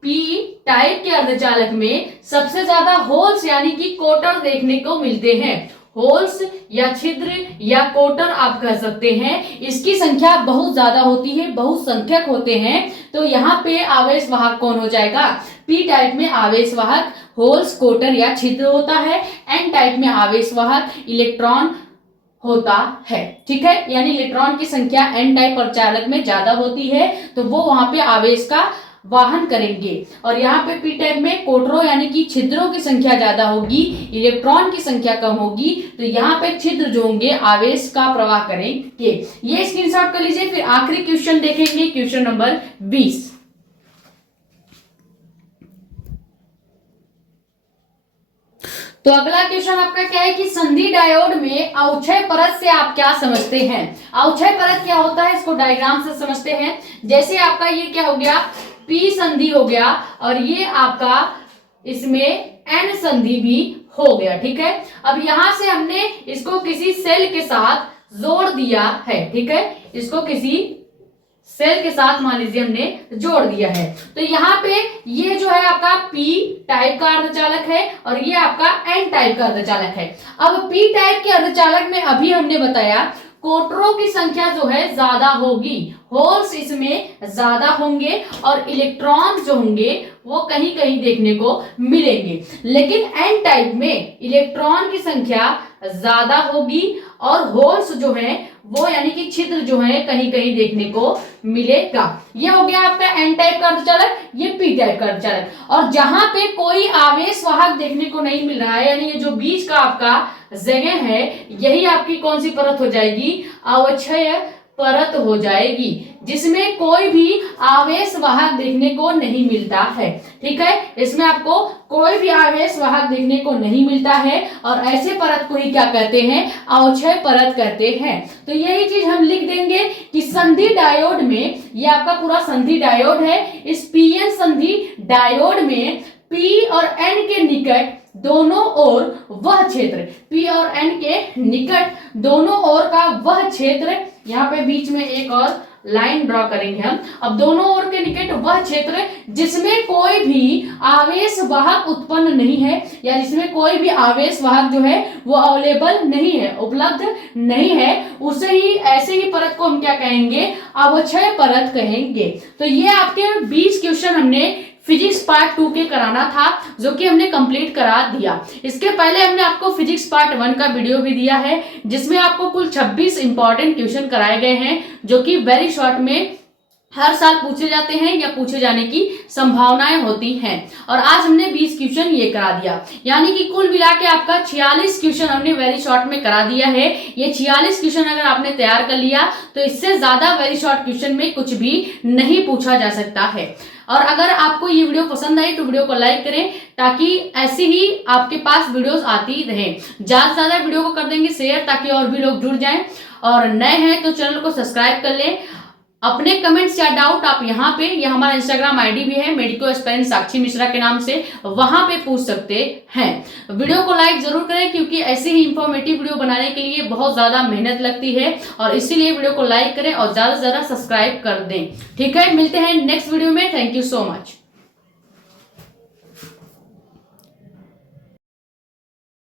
पी टाइप के अर्धचालक में सबसे ज्यादा होल्स यानी कि कोटर देखने को मिलते हैं। होल्स या छिद्र या कोटर आप कह सकते हैं, इसकी संख्या बहुत ज्यादा होती है, बहुसंख्यक होते हैं। तो यहाँ पे आवेश वाहक कौन हो जाएगा, पी टाइप में आवेश वाहक होल्स, कोटर या छिद्र होता है। एन टाइप में आवेश वाहक इलेक्ट्रॉन होता है, ठीक है, यानी इलेक्ट्रॉन की संख्या एन टाइप अर्धचालक में ज्यादा होती है, तो वो वहां पे आवेश का वाहन करेंगे। और यहाँ पे पी टाइप में कोटरों यानी कि छिद्रों की संख्या ज्यादा होगी, इलेक्ट्रॉन की संख्या कम होगी। तो यहाँ पे छिद्र जो होंगे आवेश का प्रवाह करेंगे। ये स्क्रीनशॉट कर लीजिए। फिर आखिरी क्वेश्चन देखेंगे, क्वेश्चन नंबर 20। तो अगला क्वेश्चन आपका क्या है कि संधि डायोड में अवक्षय परत से आप क्या समझते हैं। अवक्षय परत क्या होता है, इसको डायग्राम से समझते हैं। जैसे आपका ये क्या हो गया, पी संधि हो गया और ये आपका इसमें एन संधि भी हो गया। ठीक है, अब यहां से हमने इसको किसी सेल के साथ जोड़ दिया है। ठीक है, इसको किसी सेल के साथ मान लीजिए हमने जोड़ दिया है। तो यहाँ पे ये जो है आपका पी टाइप का अर्धचालक है और ये आपका एन टाइप का अर्धचालक है। अब पी टाइप के अर्धचालक में अभी हमने बताया कोटरों की संख्या जो है ज्यादा होगी, होल्स इसमें ज्यादा होंगे और इलेक्ट्रॉन जो होंगे वो कहीं कहीं देखने को मिलेंगे। लेकिन एन टाइप में इलेक्ट्रॉन की संख्या ज्यादा होगी और होल्स जो है वो यानी कि छिद्र जो है कहीं कहीं देखने को मिलेगा। ये हो गया आपका एन टाइप का अर्धचालक, ये पी टाइप का अर्धचालक। और जहां पे कोई आवेश वाहक देखने को नहीं मिल रहा है यानी ये जो बीच का आपका जगह है यही आपकी कौन सी परत हो जाएगी, अवक्षय परत हो जाएगी, जिसमें कोई भी आवेश वाहक देखने को नहीं मिलता है। ठीक है, इसमें आपको कोई भी आवेश वाहक देखने को नहीं मिलता है और ऐसे परत को ही क्या कहते हैं, अवक्षय परत कहते हैं। तो यही चीज हम लिख देंगे कि संधि डायोड में, ये आपका पूरा संधि डायोड है, इस पीएन संधि डायोड में पी और एन के निकट दोनों ओर वह क्षेत्र, पी और एन के निकट दोनों ओर का वह क्षेत्र, यहाँ पे बीच में एक और लाइन ड्रॉ करेंगे हम। अब दोनों ओर के निकट वह क्षेत्र जिसमें कोई भी आवेश वाहक उत्पन्न नहीं है या जिसमें कोई भी आवेश वाहक जो है वो अवेलेबल नहीं है, उपलब्ध नहीं है, उसे ही ऐसे ही परत को हम क्या कहेंगे, अवक्षय परत कहेंगे। तो ये आपके 20 क्वेश्चन हमने फिजिक्स पार्ट 2 के कराना था जो कि हमने कंप्लीट करा दिया। इसके पहले हमने आपको फिजिक्स पार्ट 1 का वीडियो भी दिया है जिसमें आपको कुल 26 इंपॉर्टेंट क्वेश्चन कराए गए हैं जो कि वेरी शॉर्ट में हर साल पूछे जाते हैं या पूछे जाने की संभावनाएं होती हैं। और आज हमने 20 क्वेश्चन ये करा दिया, यानी कि कुल मिला के आपका 46 क्वेश्चन हमने वेरी शॉर्ट में करा दिया है। ये 46 क्वेश्चन अगर आपने तैयार कर लिया तो इससे ज्यादा वेरी शॉर्ट क्वेश्चन में कुछ भी नहीं पूछा जा सकता है। और अगर आपको ये वीडियो पसंद आई तो वीडियो को लाइक करें ताकि ऐसे ही आपके पास वीडियोस आती रहें। ज्यादा से ज्यादा वीडियो को कर देंगे शेयर ताकि और भी लोग जुड़ जाएं, और नए हैं तो चैनल को सब्सक्राइब कर लें। अपने कमेंट्स या डाउट आप यहाँ पे, ये हमारा इंस्टाग्राम आईडी भी है मेडिको एस्पायरेंट साक्षी मिश्रा के नाम से, वहां पे पूछ सकते हैं। वीडियो को लाइक जरूर करें क्योंकि ऐसे ही इंफॉर्मेटिव वीडियो बनाने के लिए बहुत ज्यादा मेहनत लगती है और इसीलिए वीडियो को लाइक करें और ज्यादा से ज्यादा सब्सक्राइब कर दें। ठीक है, मिलते हैं नेक्स्ट वीडियो में। Thank you so much.